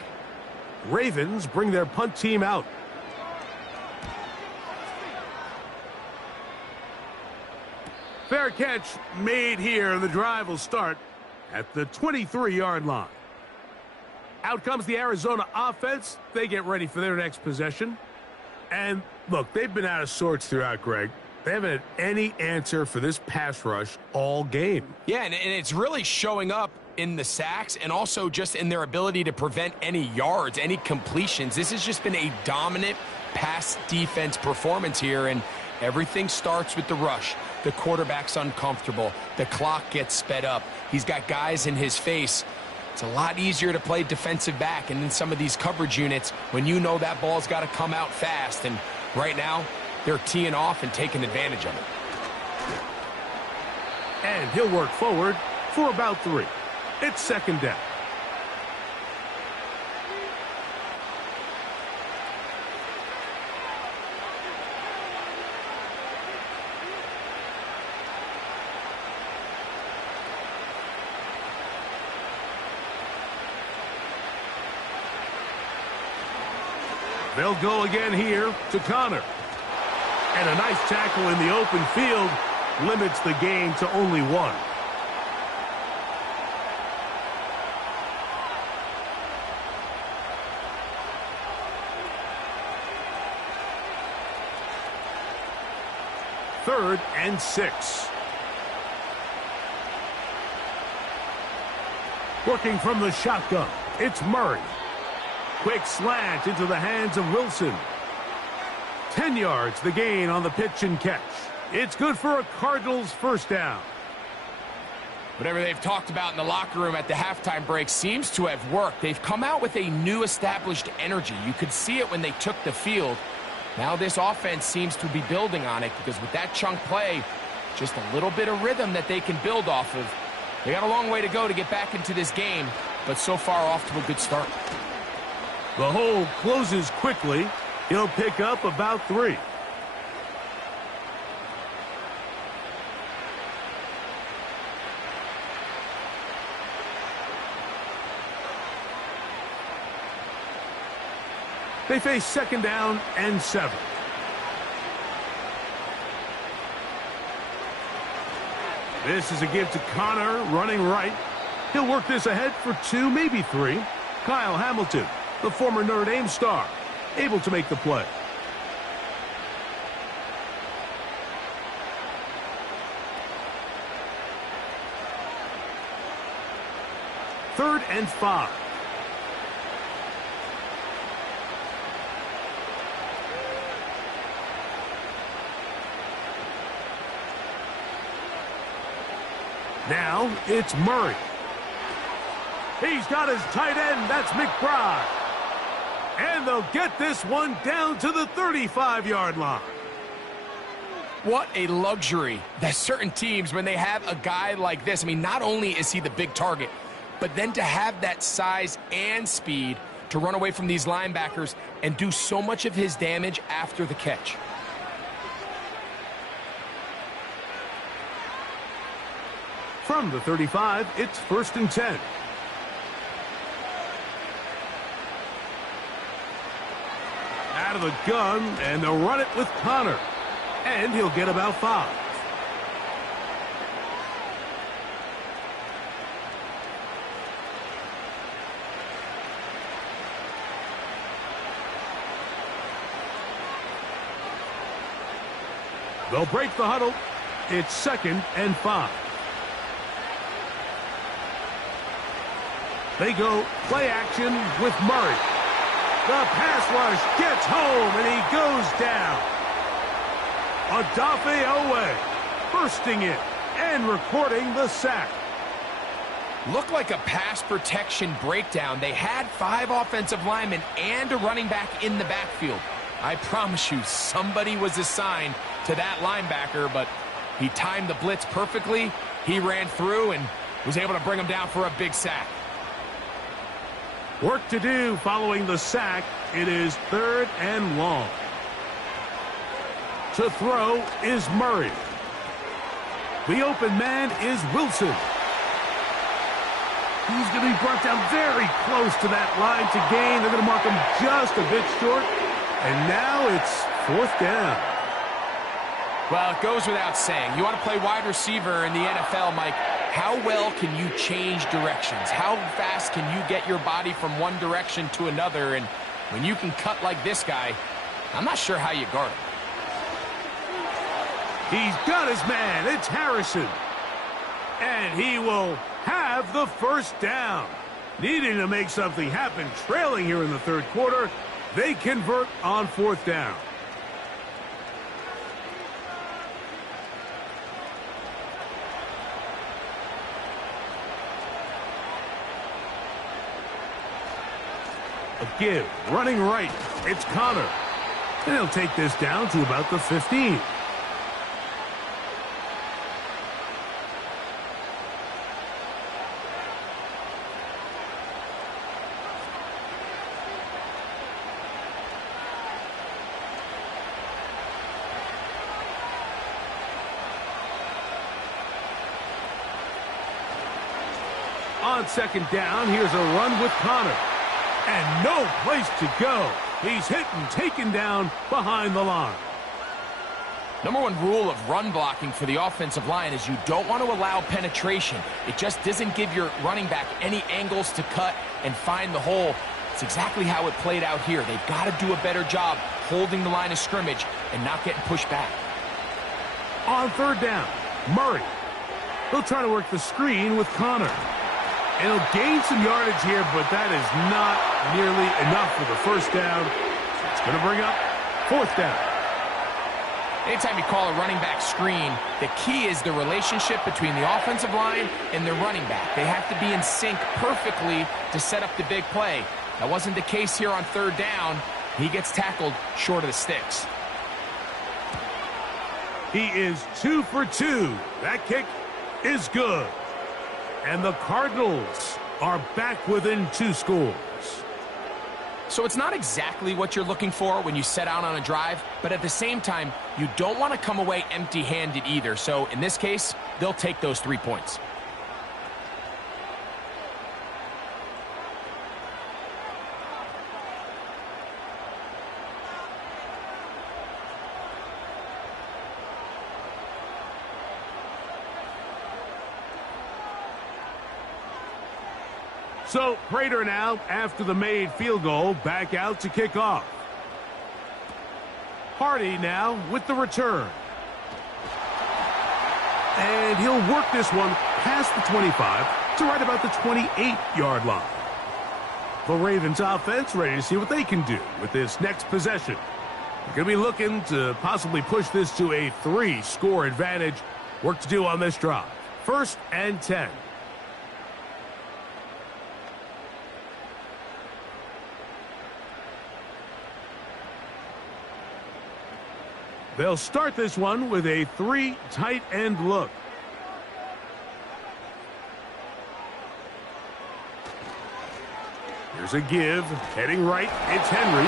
Ravens bring their punt team out. Fair catch made here, and the drive will start at the 23-yard line. Out comes the Arizona offense. They get ready for their next possession. And, look, they've been out of sorts throughout, Greg. They haven't had any answer for this pass rush all game. Yeah, and it's really showing up in the sacks and also just in their ability to prevent any yards, any completions. This has just been a dominant pass defense performance here, and everything starts with the rush. The quarterback's uncomfortable. The clock gets sped up. He's got guys in his face. It's a lot easier to play defensive back and in some of these coverage units when you know that ball's got to come out fast. And right now, they're teeing off and taking advantage of it. And he'll work forward for about 3. It's second down. They'll go again here to Connor. And a nice tackle in the open field limits the gain to only 1. Third and 6. Working from the shotgun, it's Murray. Quick slant into the hands of Wilson. 10 yards the gain on the pitch and catch. It's good for a Cardinals first down. Whatever they've talked about in the locker room at the halftime break seems to have worked. They've come out with a new established energy. You could see it when they took the field. Now this offense seems to be building on it because with that chunk play, just a little bit of rhythm that they can build off of. They got a long way to go to get back into this game, but so far off to a good start. The hole closes quickly. He'll pick up about 3. They face second down and 7. This is a give to Connor, running right. He'll work this ahead for 2, maybe 3. Kyle Hamilton, the former Notre Dame star, able to make the play. Third and 5. Now it's Murray. He's got his tight end. That's McBride. And they'll get this one down to the 35-yard line. What a luxury that certain teams, when they have a guy like this, I mean, not only is he the big target, but then to have that size and speed to run away from these linebackers and do so much of his damage after the catch. From the 35, it's first and 10. Out of the gun, and they'll run it with Connor. And he'll get about 5. They'll break the huddle. It's second and 5. They go play action with Murray. The pass rush gets home, and he goes down. Odafe Owe bursting in and recording the sack. Looked like a pass protection breakdown. They had 5 offensive linemen and a running back in the backfield. I promise you, somebody was assigned to that linebacker, but he timed the blitz perfectly. He ran through and was able to bring him down for a big sack. Work to do following the sack. It is third and long. To throw is Murray. The open man is Wilson. He's going to be brought down very close to that line to gain. They're going to mark him just a bit short. And now it's fourth down. Well, it goes without saying. You want to play wide receiver in the NFL, Mike. How well can you change directions? How fast can you get your body from one direction to another? And when you can cut like this guy, I'm not sure how you guard him. He's got his man. It's Harrison. And he will have have the first down. Needing to make something happen, trailing here in the third quarter, they convert on fourth down. A give, running right. It's Connor. And he'll take this down to about the 15. On second down, here's a run with Connor. And no place to go. He's hit and taken down behind the line. Number one rule of run blocking for the offensive line is you don't want to allow penetration. It just doesn't give your running back any angles to cut and find the hole. It's exactly how it played out here. They've got to do a better job holding the line of scrimmage and not getting pushed back. On third down, Murray. He'll try to work the screen with Connor. And he'll gain some yardage here, but that is not nearly enough for the first down. It's going to bring up fourth down. Anytime you call a running back screen, the key is the relationship between the offensive line and the running back. They have to be in sync perfectly to set up the big play. That wasn't the case here on third down. He gets tackled short of the sticks. He is 2 for 2. That kick is good. And the Cardinals are back within 2 scores. So it's not exactly what you're looking for when you set out on a drive, but at the same time, you don't want to come away empty-handed either. So in this case, they'll take those 3 points. So Prater now, after the made field goal, back out to kick off. Hardy now with the return. And he'll work this one past the 25 to right about the 28-yard line. The Ravens offense ready to see what they can do with this next possession. They're going to be looking to possibly push this to a 3-score advantage. Work to do on this drive. 1st and 10. They'll start this one with a 3 tight end look. Here's a give. Heading right, it's Henry.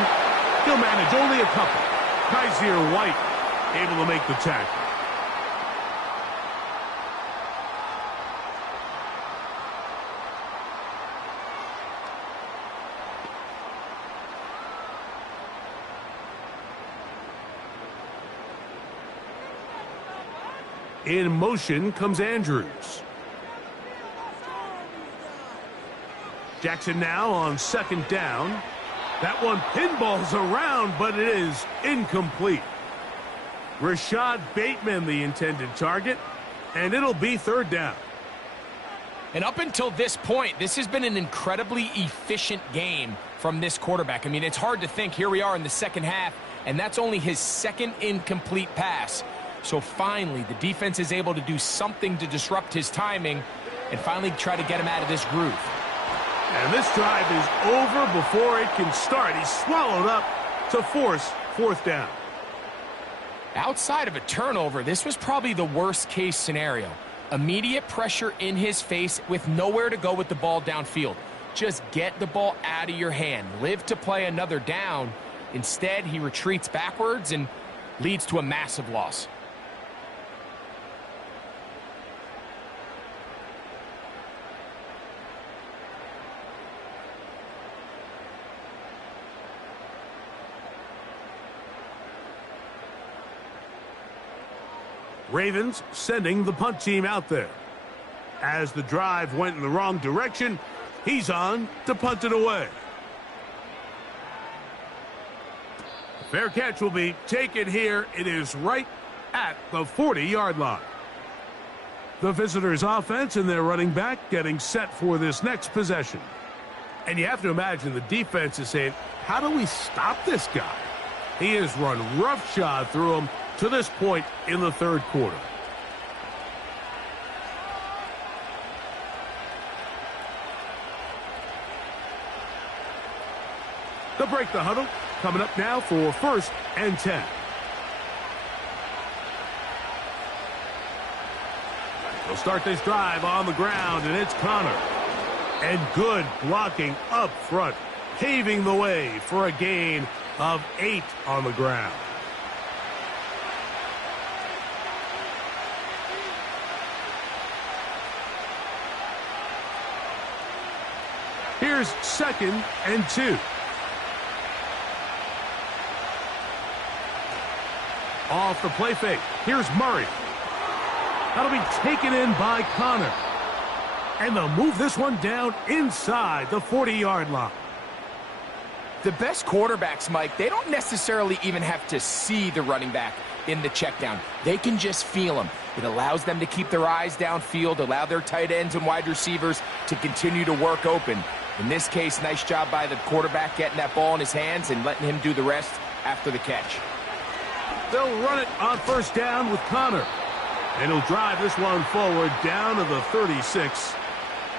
He'll manage only a couple. Kaiser White able to make the tackle. In motion comes Andrews. Jackson now on second down. That one pinballs around, but it is incomplete. Rashad Bateman, the intended target, and it'll be third down. And up until this point, this has been an incredibly efficient game from this quarterback. I mean, it's hard to think. Here we are in the second half, and that's only his second incomplete pass. So finally, the defense is able to do something to disrupt his timing and finally try to get him out of this groove. And this drive is over before it can start. He's swallowed up to force fourth down. Outside of a turnover, this was probably the worst-case scenario. Immediate pressure in his face with nowhere to go with the ball downfield. Just get the ball out of your hand. Live to play another down. Instead, he retreats backwards and leads to a massive loss. Ravens sending the punt team out there. As the drive went in the wrong direction, he's on to punt it away. Fair catch will be taken here. It is right at the 40-yard line. The visitors' offense and their running back getting set for this next possession. And you have to imagine the defense is saying, how do we stop this guy? He has run roughshod through him to this point in the third quarter. They'll break the huddle. Coming up now for 1st and 10. They'll start this drive on the ground, and it's Connor. And good blocking up front, paving the way for a gain of 8 on the ground. Here's 2nd and 2. Off the play fake. Here's Murray. That'll be taken in by Connor. And they'll move this one down inside the 40-yard line. The best quarterbacks, Mike, they don't necessarily even have to see the running back in the check down. They can just feel him. It allows them to keep their eyes downfield, allow their tight ends and wide receivers to continue to work open. In this case, nice job by the quarterback getting that ball in his hands and letting him do the rest after the catch. They'll run it on 1st down with Connor. And he'll drive this one forward down to the 36.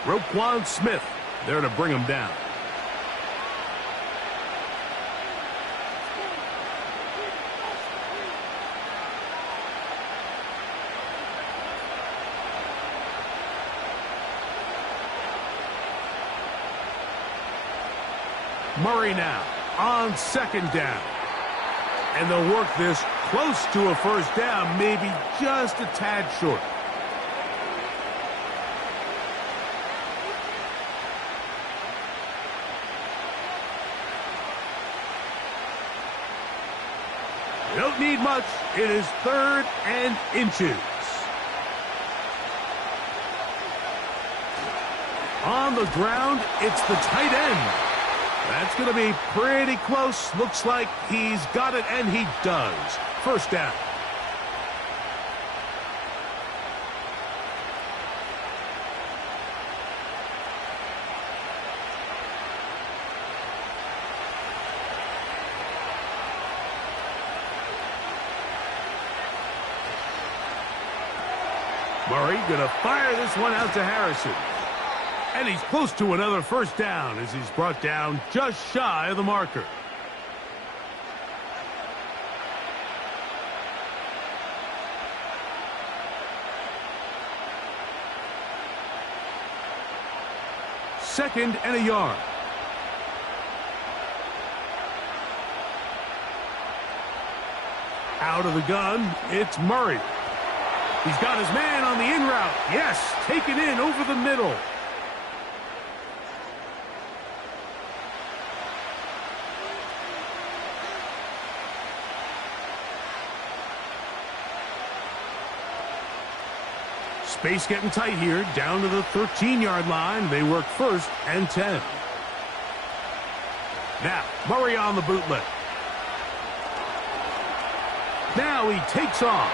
Roquan Smith there to bring him down. Murray now on 2nd down. And they'll work this close to a 1st down, maybe just a tad short. They don't need much. It is 3rd and inches. On the ground, it's the tight end. That's going to be pretty close. Looks like he's got it, and he does. 1st down. Murray going to fire this one out to Harrison. And he's close to another 1st down as he's brought down just shy of the marker. Second and a yard. Out of the gun, it's Murray. He's got his man on the in route. Yes, taken in over the middle. Space getting tight here, down to the 13-yard line. They work 1st and 10. Now, Murray on the bootleg. Now he takes off.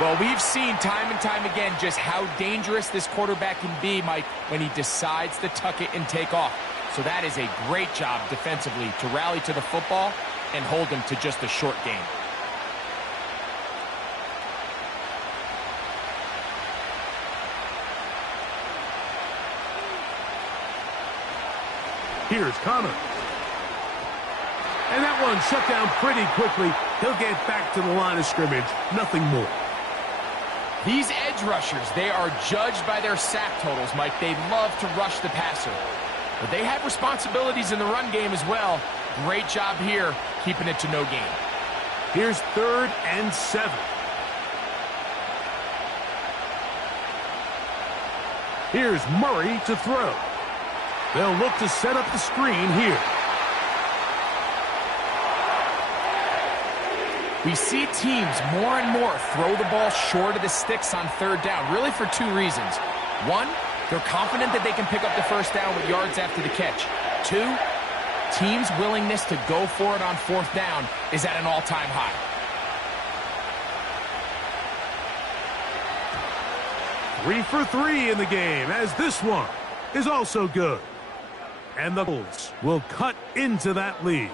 Well, we've seen time and time again just how dangerous this quarterback can be, Mike, when he decides to tuck it and take off. So that is a great job defensively to rally to the football and hold him to just a short gain. Here's Connor. And that one shut down pretty quickly. He'll get back to the line of scrimmage. Nothing more. These edge rushers, they are judged by their sack totals, Mike. They love to rush the passer. But they have responsibilities in the run game as well. Great job here, keeping it to no gain. Here's 3rd and 7. Here's Murray to throw. They'll look to set up the screen here. We see teams more and more throw the ball short of the sticks on 3rd down, really for 2 reasons. 1, they're confident that they can pick up the 1st down with yards after the catch. 2, teams' willingness to go for it on 4th down is at an all-time high. 3 for 3 in the game, as this one is also good. And the Bulls will cut into that lead.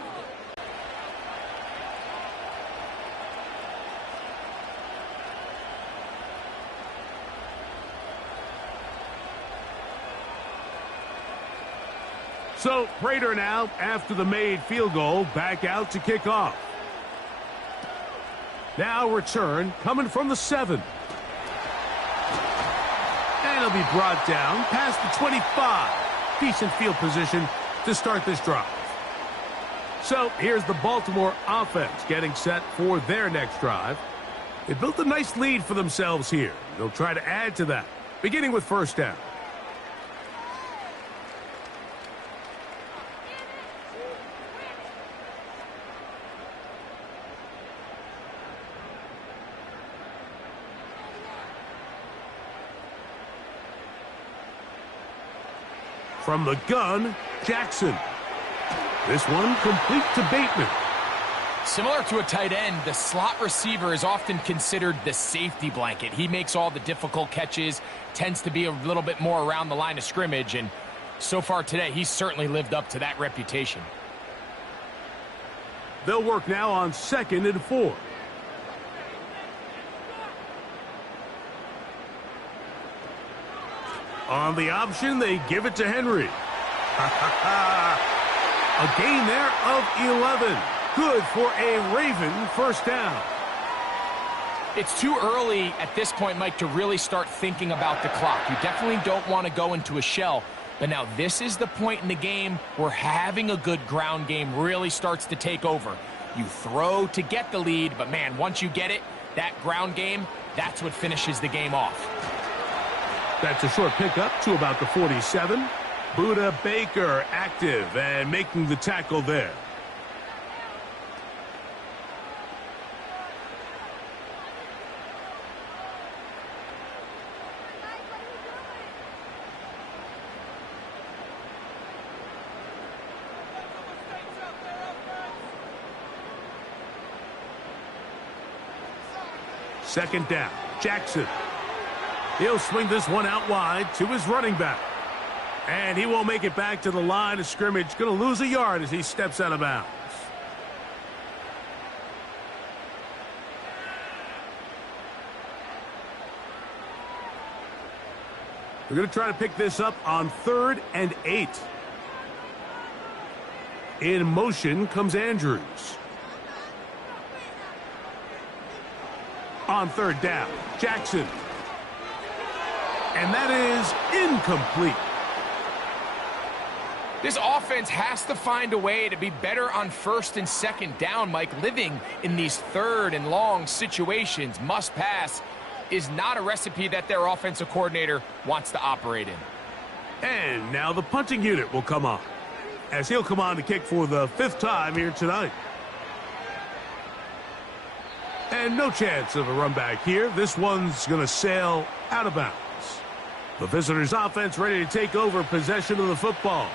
So, Prater now, after the made field goal, back out to kick off. Now return coming from the 7. And he'll be brought down past the 25. Decent field position to start this drive. So, here's the Baltimore offense getting set for their next drive. They built a nice lead for themselves here. They'll try to add to that, beginning with first down. From the gun, Jackson. This one complete to Bateman. Similar to a tight end, the slot receiver is often considered the safety blanket. He makes all the difficult catches, tends to be a little bit more around the line of scrimmage, and so far today, he's certainly lived up to that reputation. They'll work now on 2nd and 4. On the option, they give it to Henry. A gain there of 11. Good for a Raven first down. It's too early at this point, Mike, to really start thinking about the clock. You definitely don't want to go into a shell. But now this is the point in the game where having a good ground game really starts to take over. You throw to get the lead, but man, once you get it, that ground game, that's what finishes the game off. That's a short pickup to about the 47. Buda Baker active and making the tackle there. Second down, Jackson. He'll swing this one out wide to his running back. And he won't make it back to the line of scrimmage. Going to lose a yard as he steps out of bounds. We're going to try to pick this up on 3rd and 8. In motion comes Andrews. On 3rd down, Jackson. And that is incomplete. This offense has to find a way to be better on 1st and 2nd down, Mike. Living in these 3rd and long situations, must pass, is not a recipe that their offensive coordinator wants to operate in. And now the punting unit will come on, as he'll come on to kick for the 5th time here tonight. And no chance of a run back here. This one's going to sail out of bounds. The visitors' offense ready to take over possession of the football.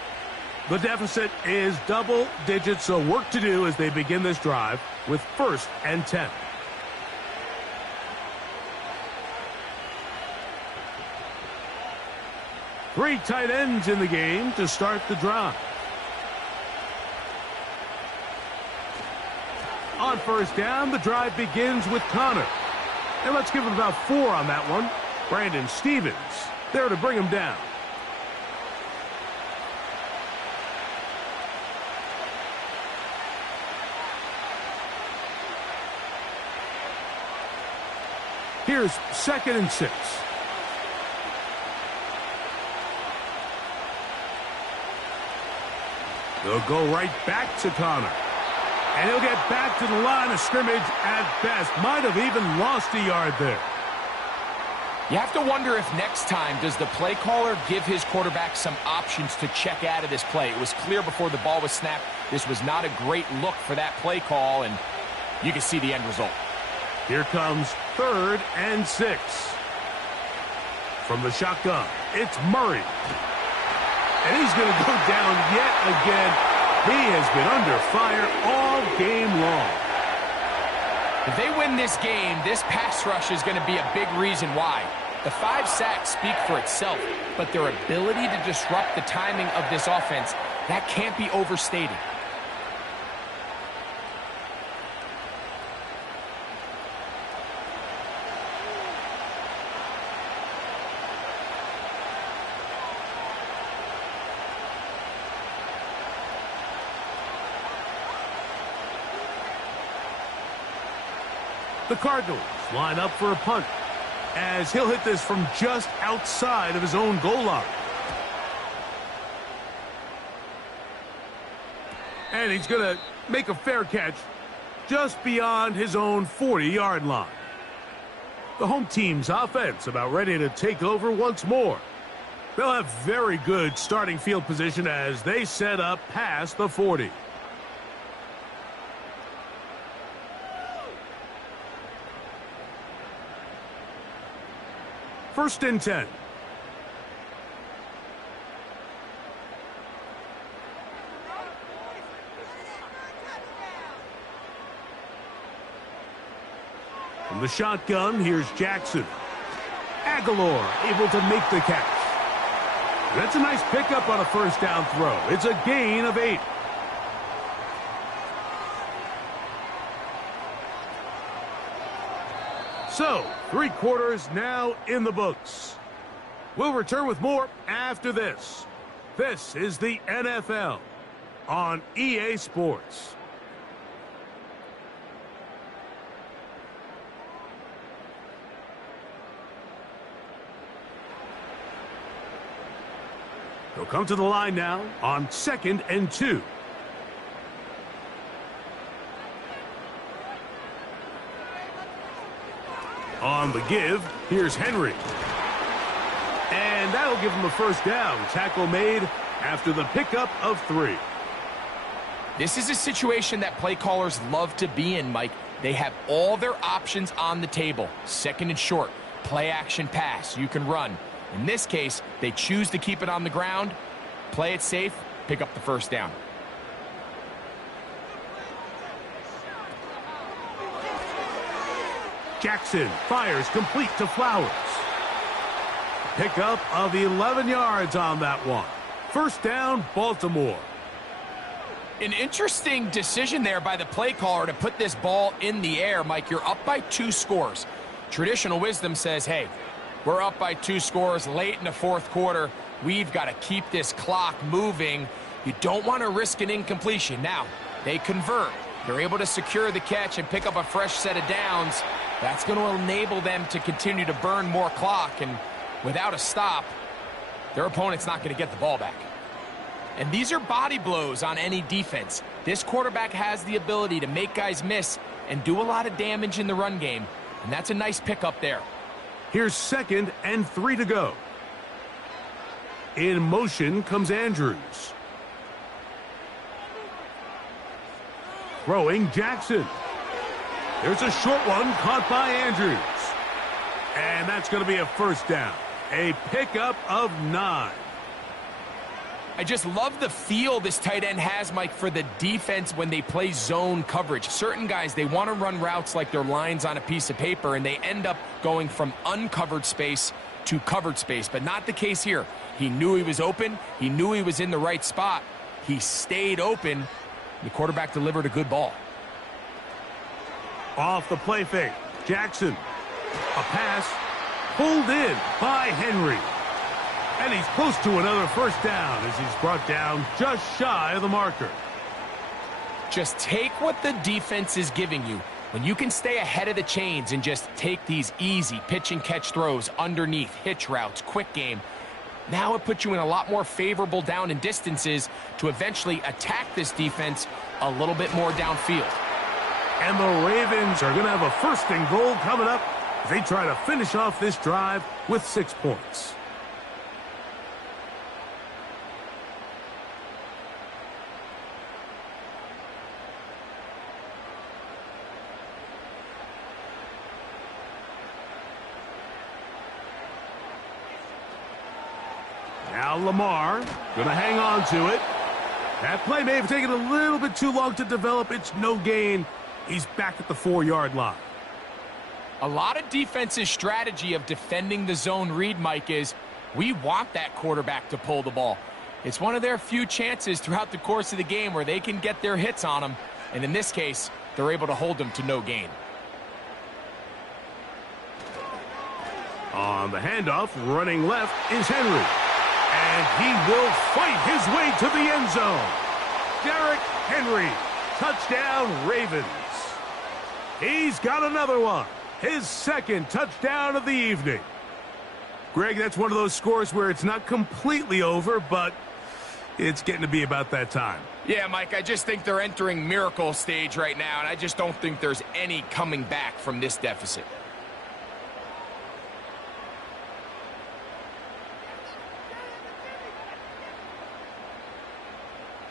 The deficit is double digits, so work to do as they begin this drive with 1st and 10. Three tight ends in the game to start the drive. On 1st down, the drive begins with Connor. And let's give it about 4 on that one. Brandon Stevens there to bring him down. Here's 2nd and 6. They'll go right back to Connor. And he'll get back to the line of scrimmage at best. Might have even lost a yard there. You have to wonder if next time does the play caller give his quarterback some options to check out of this play. It was clear before the ball was snapped. This was not a great look for that play call, and you can see the end result. Here comes 3rd and 6. From the shotgun, it's Murray. And he's going to go down yet again. He has been under fire all game long. If they win this game, this pass rush is going to be a big reason why. The 5 sacks speak for itself, but their ability to disrupt the timing of this offense, that can't be overstated. The Cardinals line up for a punt, as he'll hit this from just outside of his own goal line. And he's going to make a fair catch just beyond his own 40-yard line. The home team's offense about ready to take over once more. They'll have very good starting field position as they set up past the 40. First and 10. From the shotgun, here's Jackson. Aguilar able to make the catch. That's a nice pickup on a first down throw. It's a gain of 8. So, 3 quarters now in the books. We'll return with more after this. This is the NFL on EA Sports. They'll come to the line now on 2nd and 2. On the give, here's Henry. And that'll give him a first down. Tackle made after the pickup of 3. This is a situation that play callers love to be in, Mike. They have all their options on the table. 2nd and short, play action pass, you can run. In this case, they choose to keep it on the ground, play it safe, pick up the first down. Jackson fires complete to Flowers. Pickup of 11 yards on that one. First down, Baltimore. An interesting decision there by the play caller to put this ball in the air. Mike, you're up by 2 scores. Traditional wisdom says, hey, we're up by 2 scores late in the 4th quarter. We've got to keep this clock moving. You don't want to risk an incompletion. Now, they convert. They're able to secure the catch and pick up a fresh set of downs. That's going to enable them to continue to burn more clock. And without a stop, their opponent's not going to get the ball back. And these are body blows on any defense. This quarterback has the ability to make guys miss and do a lot of damage in the run game. And that's a nice pickup there. Here's 2nd and 3 to go. In motion comes Andrews. Throwing Jackson. There's a short one caught by Andrews. And that's going to be a first down. A pickup of 9. I just love the feel this tight end has, Mike, for the defense when they play zone coverage. Certain guys, they want to run routes like they're lines on a piece of paper, and they end up going from uncovered space to covered space, but not the case here. He knew he was open. He knew he was in the right spot. He stayed open. The quarterback delivered a good ball. Off the play fake, Jackson. A pass pulled in by Henry. And he's close to another first down as he's brought down just shy of the marker. Just take what the defense is giving you. When you can stay ahead of the chains and just take these easy pitch and catch throws underneath, hitch routes, quick game, now it puts you in a lot more favorable down and distances to eventually attack this defense a little bit more downfield. And the Ravens are going to have a first and goal coming up as they try to finish off this drive with 6 points. Now Lamar going to hang on to it. That play may have taken a little bit too long to develop. It's no gain. He's back at the 4-yard line. A lot of defense's strategy of defending the zone read, Mike, is we want that quarterback to pull the ball. It's one of their few chances throughout the course of the game where they can get their hits on them. And in this case, they're able to hold them to no gain. On the handoff, running left is Henry. And he will fight his way to the end zone. Derrick Henry, touchdown Ravens. He's got another one. His second touchdown of the evening. Greg, that's one of those scores where it's not completely over, but it's getting to be about that time. Yeah, Mike, I just think they're entering miracle stage right now, and I just don't think there's any coming back from this deficit.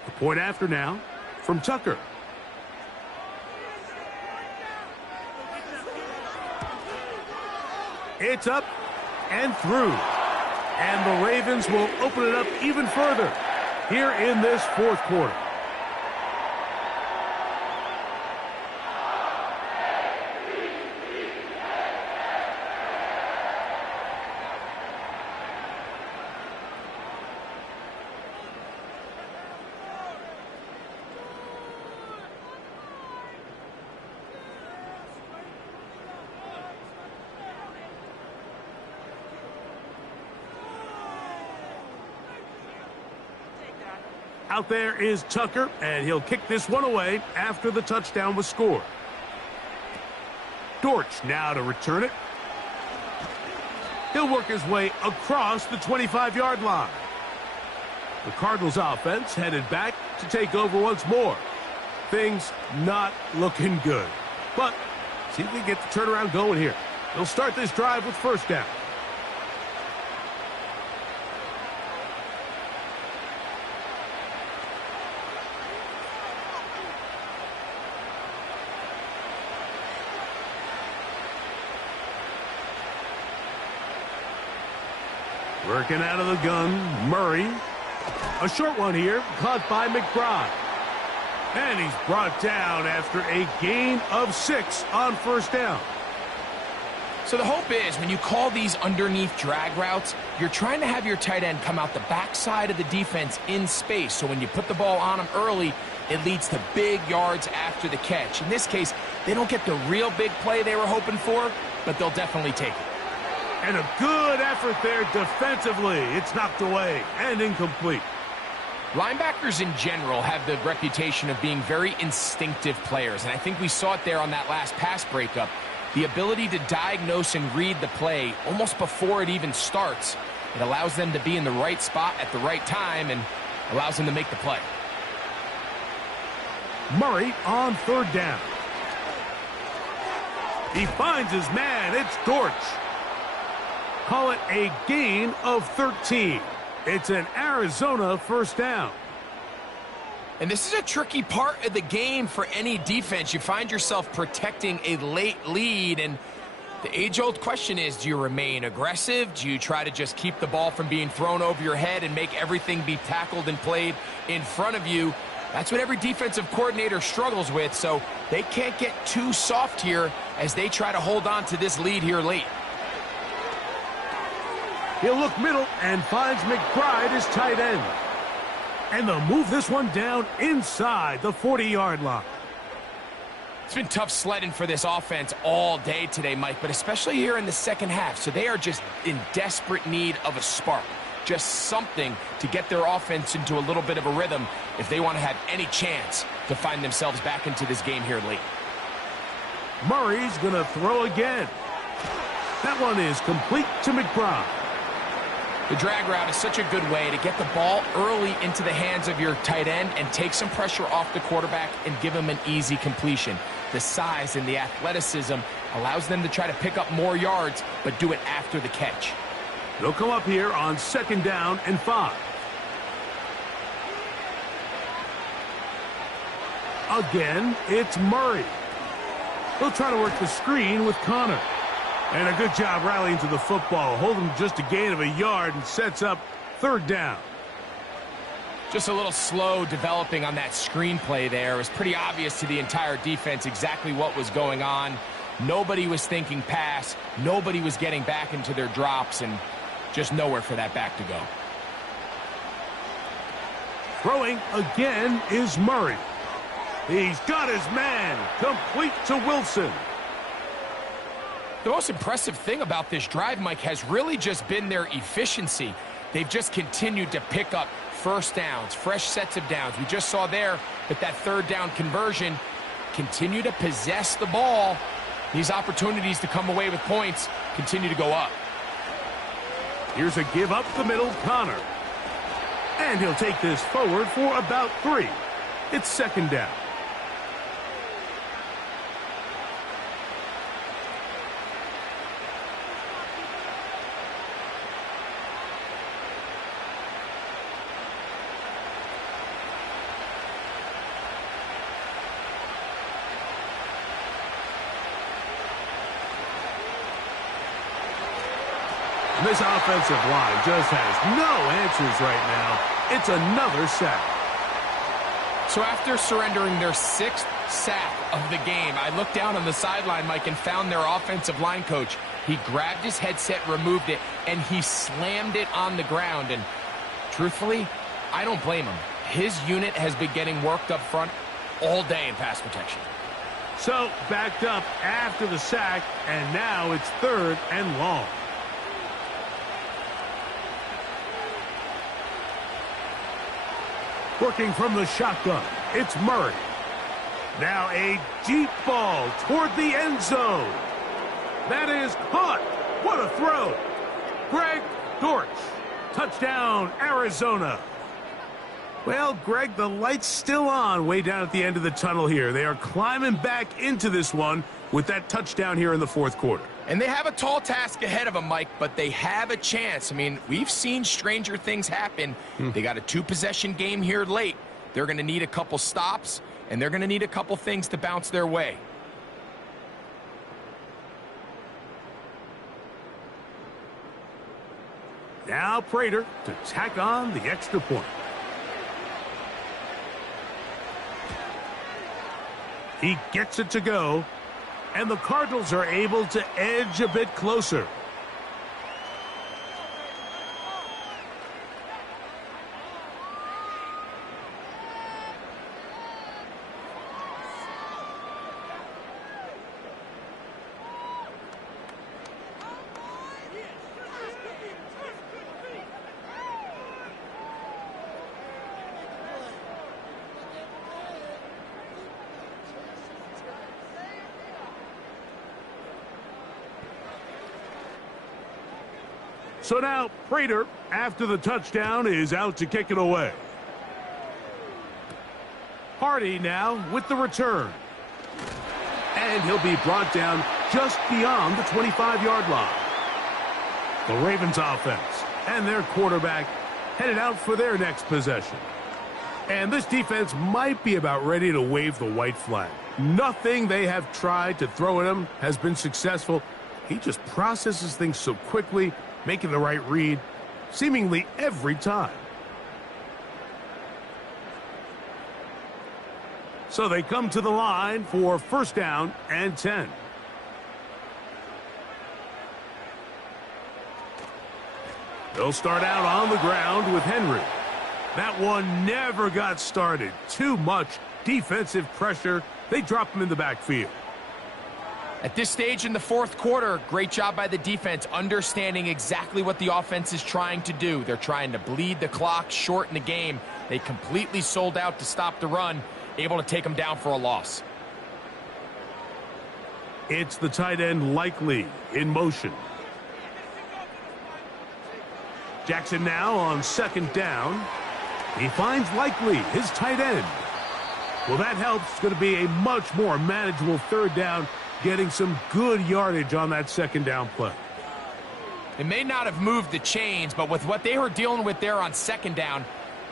The point after now from Tucker. It's up and through. And the Ravens will open it up even further here in this fourth quarter. Out there is Tucker, and he'll kick this one away after the touchdown was scored. Dortch now to return it. He'll work his way across the 25-yard line. The Cardinals offense headed back to take over once more. Things not looking good. But see if we get the turnaround going here. They'll start this drive with first down. Working out of the gun, Murray. A short one here, caught by McBride. And he's brought down after a gain of 6 on first down. So the hope is when you call these underneath drag routes, you're trying to have your tight end come out the backside of the defense in space. So when you put the ball on him early, it leads to big yards after the catch. In this case, they don't get the real big play they were hoping for, but they'll definitely take it. And a good effort there defensively. It's knocked away and incomplete. Linebackers in general have the reputation of being very instinctive players, and I think we saw it there on that last pass breakup. The ability to diagnose and read the play almost before it even starts. It allows them to be in the right spot at the right time and allows them to make the play. Murray on third down. He finds his man. It's Dortch. Call it a gain of 13. It's an Arizona first down. And this is a tricky part of the game for any defense. You find yourself protecting a late lead, and the age-old question is, do you remain aggressive? Do you try to just keep the ball from being thrown over your head and make everything be tackled and played in front of you? That's what every defensive coordinator struggles with, so they can't get too soft here as they try to hold on to this lead here late. He'll look middle and finds McBride as tight end. And they'll move this one down inside the 40-yard line. It's been tough sledding for this offense all day today, Mike, but especially here in the second half. So they are just in desperate need of a spark. Just something to get their offense into a little bit of a rhythm if they want to have any chance to find themselves back into this game here late. Murray's going to throw again. That one is complete to McBride. The drag route is such a good way to get the ball early into the hands of your tight end and take some pressure off the quarterback and give him an easy completion. The size and the athleticism allows them to try to pick up more yards, but do it after the catch. They'll come up here on second down and 5. Again, it's Murray. He'll try to work the screen with Connor. And a good job rallying to the football. Holding just a gain of a yard and sets up third down. Just a little slow developing on that screenplay there. It was pretty obvious to the entire defense exactly what was going on. Nobody was thinking pass. Nobody was getting back into their drops, and just nowhere for that back to go. Throwing again is Murray. He's got his man, complete to Wilson. The most impressive thing about this drive, Mike, has really just been their efficiency. They've just continued to pick up first downs, fresh sets of downs. We just saw there with that third down conversion, continue to possess the ball. These opportunities to come away with points continue to go up. Here's a give up the middle, Connor. And he'll take this forward for about 3. It's second down. This offensive line just has no answers right now. It's another sack. So after surrendering their 6th sack of the game, I looked down on the sideline, Mike, and found their offensive line coach. He grabbed his headset, removed it, and he slammed it on the ground. And truthfully, I don't blame him. His unit has been getting worked up front all day in pass protection. So backed up after the sack, and now it's 3rd and long. Working from the shotgun, it's Murray. Now a deep ball toward the end zone. That is caught. What a throw. Greg Dortch. Touchdown, Arizona. Well, Greg, the light's still on way down at the end of the tunnel here. They are climbing back into this one with that touchdown here in the 4th quarter. And they have a tall task ahead of them, Mike, but they have a chance. I mean, we've seen stranger things happen. They got a 2-possession game here late. They're going to need a couple stops, and they're going to need a couple things to bounce their way. Now Prater to tack on the extra point. He gets it to go. And the Cardinals are able to edge a bit closer. So now Prater, after the touchdown, is out to kick it away. Hardy now with the return. And he'll be brought down just beyond the 25-yard line. The Ravens offense and their quarterback headed out for their next possession. And this defense might be about ready to wave the white flag. Nothing they have tried to throw at him has been successful. He just processes things so quickly, making the right read seemingly every time. So they come to the line for 1st down and 10. They'll start out on the ground with Henry. That one never got started. Too much defensive pressure. They drop him in the backfield. At this stage in the 4th quarter, great job by the defense, understanding exactly what the offense is trying to do. They're trying to bleed the clock, shorten the game. They completely sold out to stop the run, able to take them down for a loss. It's the tight end Likely in motion. Jackson now on 2nd down. He finds Likely, his tight end. Well, that helps. It's going to be a much more manageable 3rd down, getting some good yardage on that 2nd down play. It may not have moved the chains, but with what they were dealing with there on 2nd down,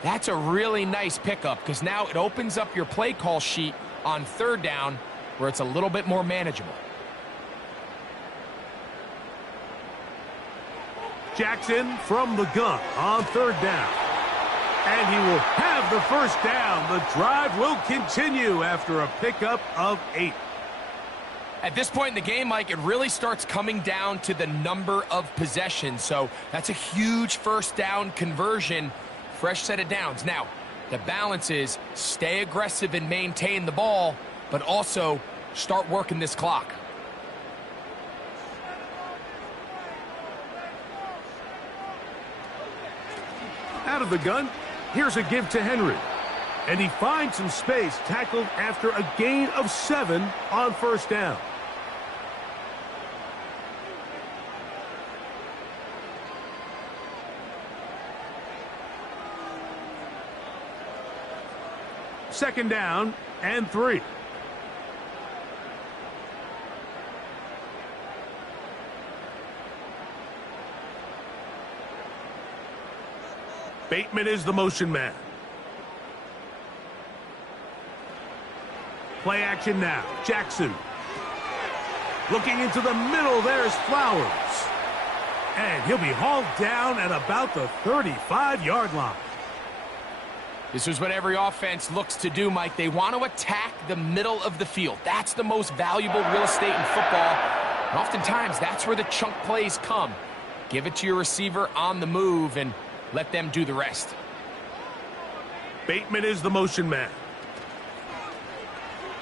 that's a really nice pickup because now it opens up your play call sheet on 3rd down where it's a little bit more manageable. Jackson from the gun on 3rd down. And he will have the 1st down. The drive will continue after a pickup of 8. At this point in the game, Mike, it really starts coming down to the number of possessions. So that's a huge first down conversion, fresh set of downs. Now, the balance is stay aggressive and maintain the ball, but also start working this clock. Out of the gun, here's a give to Henry. And he finds some space, tackled after a gain of 7 on first down. Second down and 3. Bateman is the motion man. Play action now. Jackson. Looking into the middle, there's Flowers. And he'll be hauled down at about the 35-yard line. This is what every offense looks to do, Mike. They want to attack the middle of the field. That's the most valuable real estate in football. And oftentimes, that's where the chunk plays come. Give it to your receiver on the move and let them do the rest. Bateman is the motion man.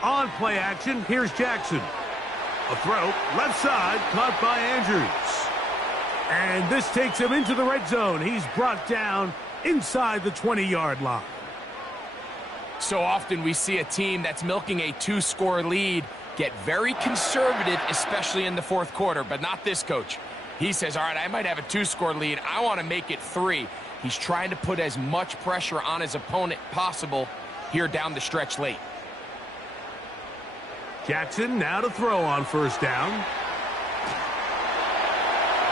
On play action, here's Jackson. A throw, left side, caught by Andrews. And this takes him into the red zone. He's brought down inside the 20-yard line. So often we see a team that's milking a 2-score lead get very conservative, especially in the fourth quarter, but not this coach. He says, all right, I might have a 2-score lead. I want to make it 3. He's trying to put as much pressure on his opponent possible here down the stretch late. Jackson now to throw on first down.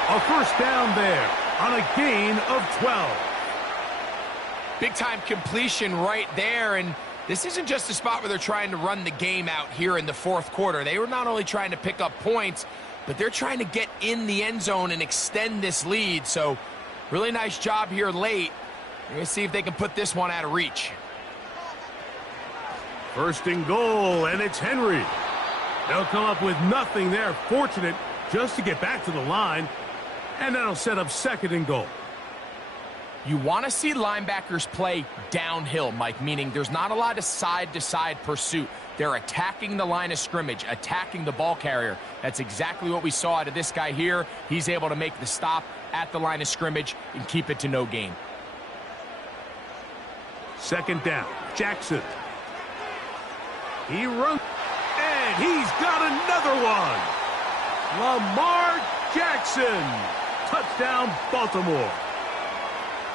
A first down there on a gain of 12. Big-time completion right there, and this isn't just a spot where they're trying to run the game out here in the fourth quarter. They were not only trying to pick up points, but they're trying to get in the end zone and extend this lead. So really nice job here late. We're going to see if they can put this one out of reach. First and goal, and it's Henry. They'll come up with nothing there. Fortunate just to get back to the line, and that'll set up second and goal. You want to see linebackers play downhill, Mike, meaning there's not a lot of side-to-side pursuit. They're attacking the line of scrimmage, attacking the ball carrier. That's exactly what we saw out of this guy here. He's able to make the stop at the line of scrimmage and keep it to no gain. Second down, Jackson. He runs, and he's got another one. Lamar Jackson. Touchdown, Baltimore.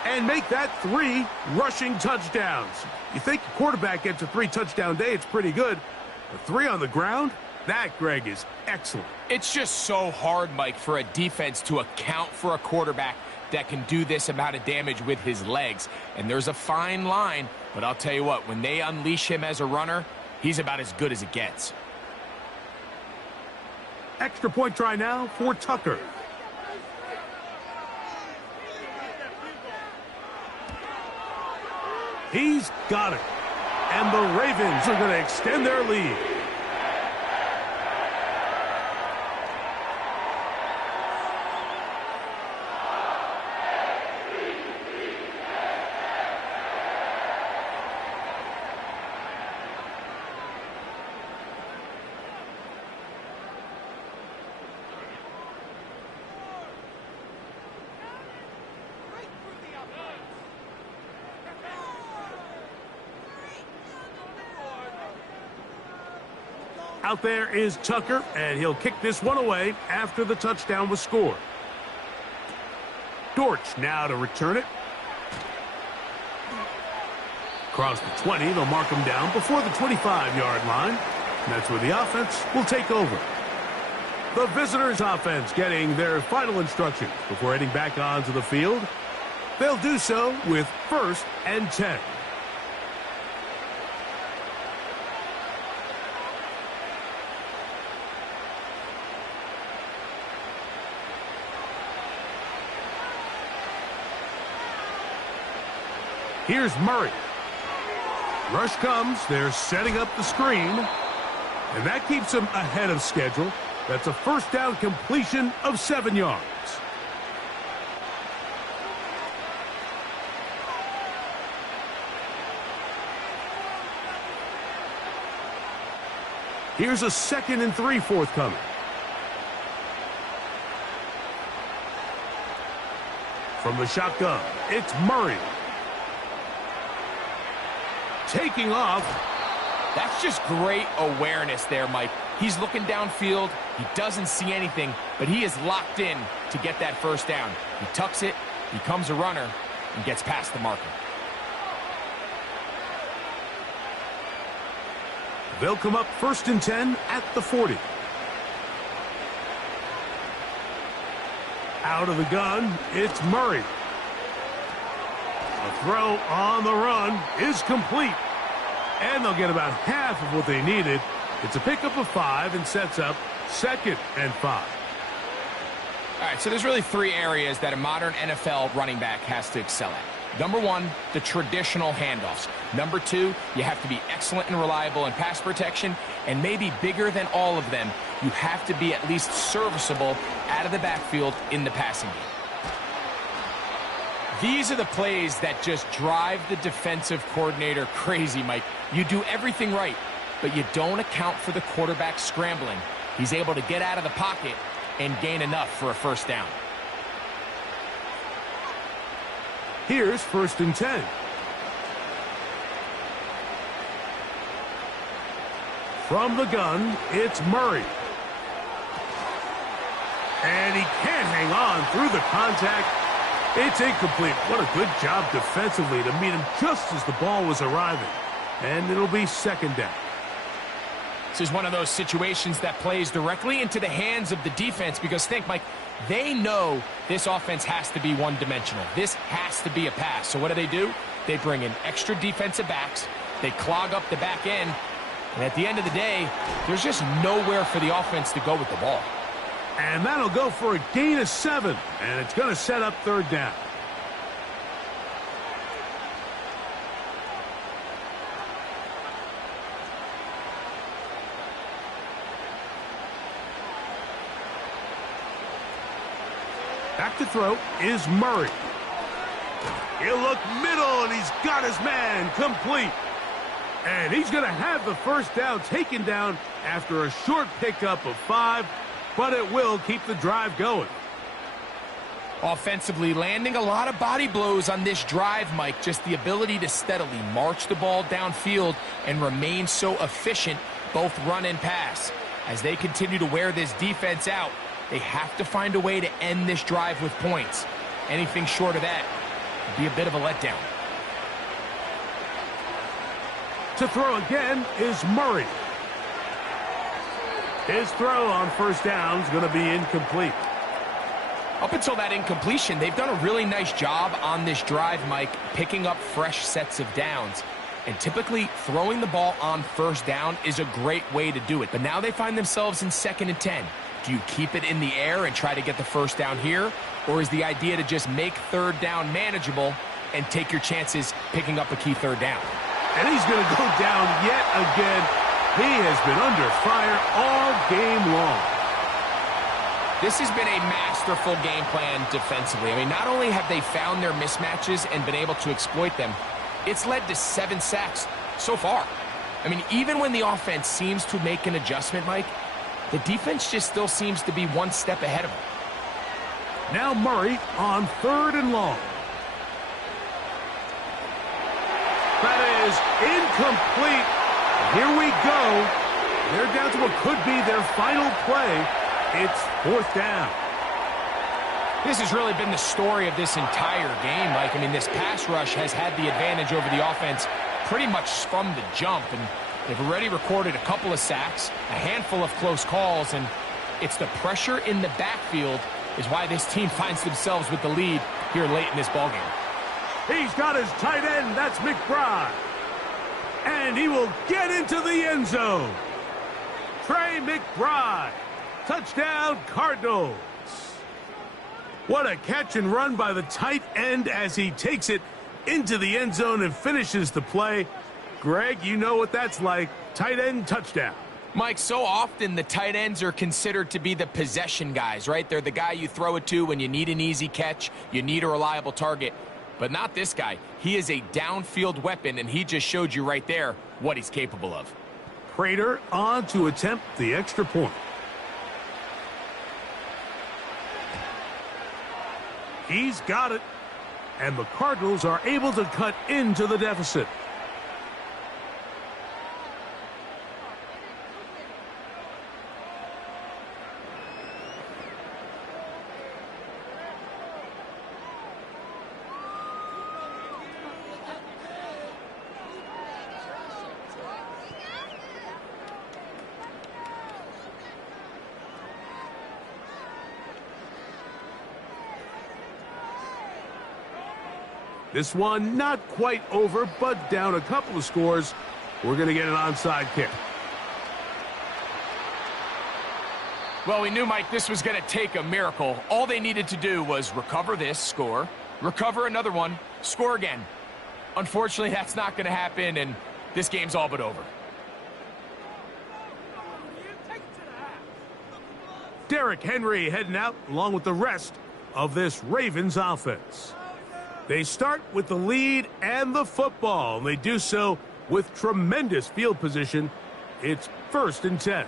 And make that 3 rushing touchdowns. You think a quarterback gets a 3-touchdown day, it's pretty good. But 3 on the ground? That, Greg, is excellent. It's just so hard, Mike, for a defense to account for a quarterback that can do this amount of damage with his legs. And there's a fine line, but I'll tell you what, when they unleash him as a runner, he's about as good as it gets. Extra point try now for Tucker. He's got it. And the Ravens are going to extend their lead. Out there is Tucker, and he'll kick this one away after the touchdown was scored. Dortch now to return it. Across the 20, they'll mark him down before the 25-yard line. And that's where the offense will take over. The visitors' offense getting their final instructions before heading back onto the field. They'll do so with 1st and 10. Here's Murray. Rush comes. They're setting up the screen. And that keeps him ahead of schedule. That's a first down completion of 7 yards. Here's a 2nd and 3 forthcoming. From the shotgun, it's Murray. Taking off. That's just great awareness there, Mike. He's looking downfield. He doesn't see anything, but he is locked in to get that first down. He tucks it, becomes a runner, and gets past the marker. They'll come up 1st and 10 at the 40. Out of the gun, it's Murray. A throw on the run is complete. And they'll get about half of what they needed. It's a pickup of 5 and sets up 2nd and 5. All right, so there's really 3 areas that a modern NFL running back has to excel at. Number 1, the traditional handoffs. Number 2, you have to be excellent and reliable in pass protection. And maybe bigger than all of them, you have to be at least serviceable out of the backfield in the passing game. These are the plays that just drive the defensive coordinator crazy, Mike. You do everything right, but you don't account for the quarterback scrambling. He's able to get out of the pocket and gain enough for a first down. Here's 1st and 10. From the gun, it's Murray. And he can't hang on through the contact. It's incomplete. What a good job defensively to meet him just as the ball was arriving. And it'll be 2nd down. This is one of those situations that plays directly into the hands of the defense because think, Mike, they know this offense has to be one-dimensional. This has to be a pass. So what do? They bring in extra defensive backs. They clog up the back end. And at the end of the day, there's just nowhere for the offense to go with the ball. And that'll go for a gain of 7. And it's going to set up 3rd down. Back to throw is Murray. He'll look middle, and he's got his man complete. And he's going to have the first down taken down after a short pickup of 5, but it will keep the drive going. Offensively, landing a lot of body blows on this drive, Mike. Just the ability to steadily march the ball downfield and remain so efficient, both run and pass. As they continue to wear this defense out, they have to find a way to end this drive with points. Anything short of that would be a bit of a letdown. To throw again is Murray. His throw on first down is going to be incomplete. Up until that incompletion, they've done a really nice job on this drive, Mike, picking up fresh sets of downs. And typically, throwing the ball on first down is a great way to do it. But now they find themselves in 2nd and 10. Do you keep it in the air and try to get the first down here? Or is the idea to just make 3rd down manageable and take your chances picking up a key 3rd down? And he's going to go down yet again. He has been under fire all game long. This has been a masterful game plan defensively. I mean, not only have they found their mismatches and been able to exploit them, it's led to 7 sacks so far. I mean, even when the offense seems to make an adjustment, Mike, the defense just still seems to be one step ahead of them. Now Murray on 3rd and long. That is incomplete. Here we go. They're down to what could be their final play. It's 4th down. This has really been the story of this entire game, Mike. I mean, this pass rush has had the advantage over the offense pretty much from the jump. And they've already recorded a couple of sacks, a handful of close calls, and it's the pressure in the backfield is why this team finds themselves with the lead here late in this ballgame. He's got his tight end. That's McBride. And he will get into the end zone. Trey McBride. Touchdown, Cardinals. What a catch and run by the tight end as he takes it into the end zone and finishes the play. Greg, you know what that's like. Tight end touchdown. Mike, so often the tight ends are considered to be the possession guys, right? They're the guy you throw it to when you need an easy catch, you need a reliable target. But not this guy. He is a downfield weapon, and he just showed you right there what he's capable of. Prater on to attempt the extra point. He's got it. And the Cardinals are able to cut into the deficit. This one not quite over, but down a couple of scores. We're going to get an onside kick. Well, we knew, Mike, this was going to take a miracle. All they needed to do was recover this, score, recover another one, score again. Unfortunately, that's not going to happen, and this game's all but over. Derrick Henry heading out along with the rest of this Ravens offense. They start with the lead and the football, and they do so with tremendous field position. It's 1st and 10.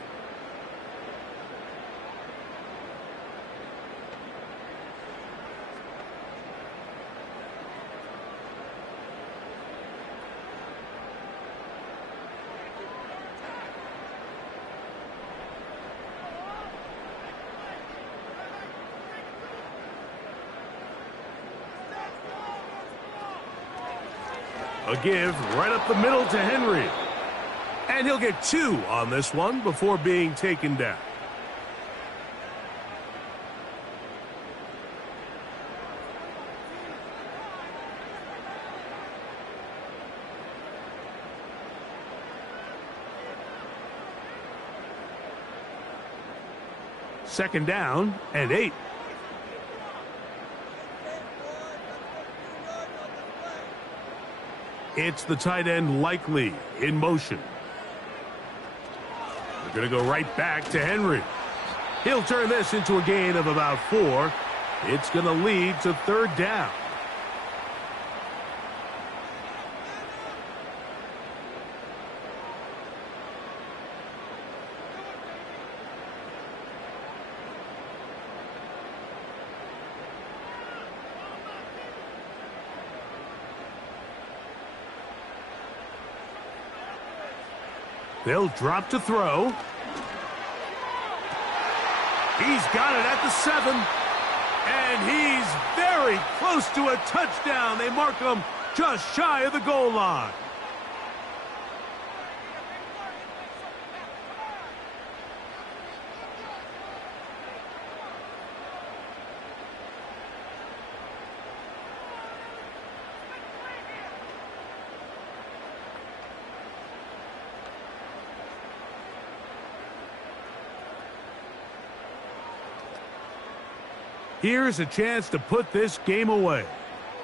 A give right up the middle to Henry. And he'll get 2 on this one before being taken down. Second down and 8. It's the tight end Likely in motion. They're going to go right back to Henry. He'll turn this into a gain of about 4. It's going to lead to 3rd down. They'll drop to throw. He's got it at the 7. And he's very close to a touchdown. They mark him just shy of the goal line. Here's a chance to put this game away.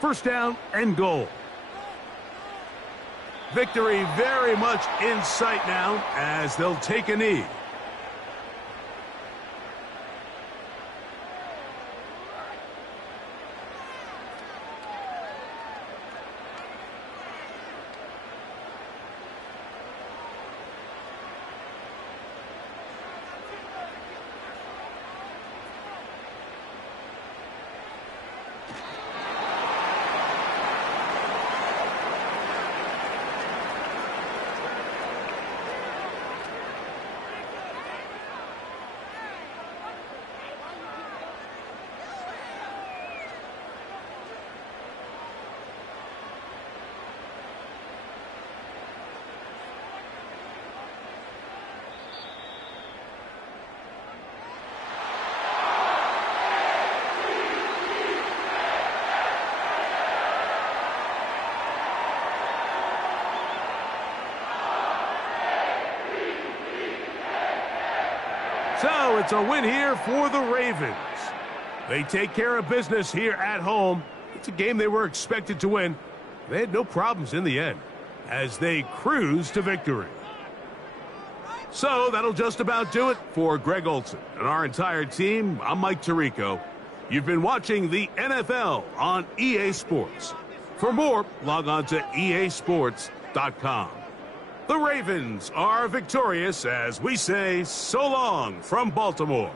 1st down and goal. Victory very much in sight now as they'll take a knee. So it's a win here for the Ravens. They take care of business here at home. It's a game they were expected to win. They had no problems in the end as they cruise to victory. So that'll just about do it for Greg Olson and our entire team. I'm Mike Tirico. You've been watching the NFL on EA Sports. For more, log on to easports.com. The Ravens are victorious as we say so long from Baltimore.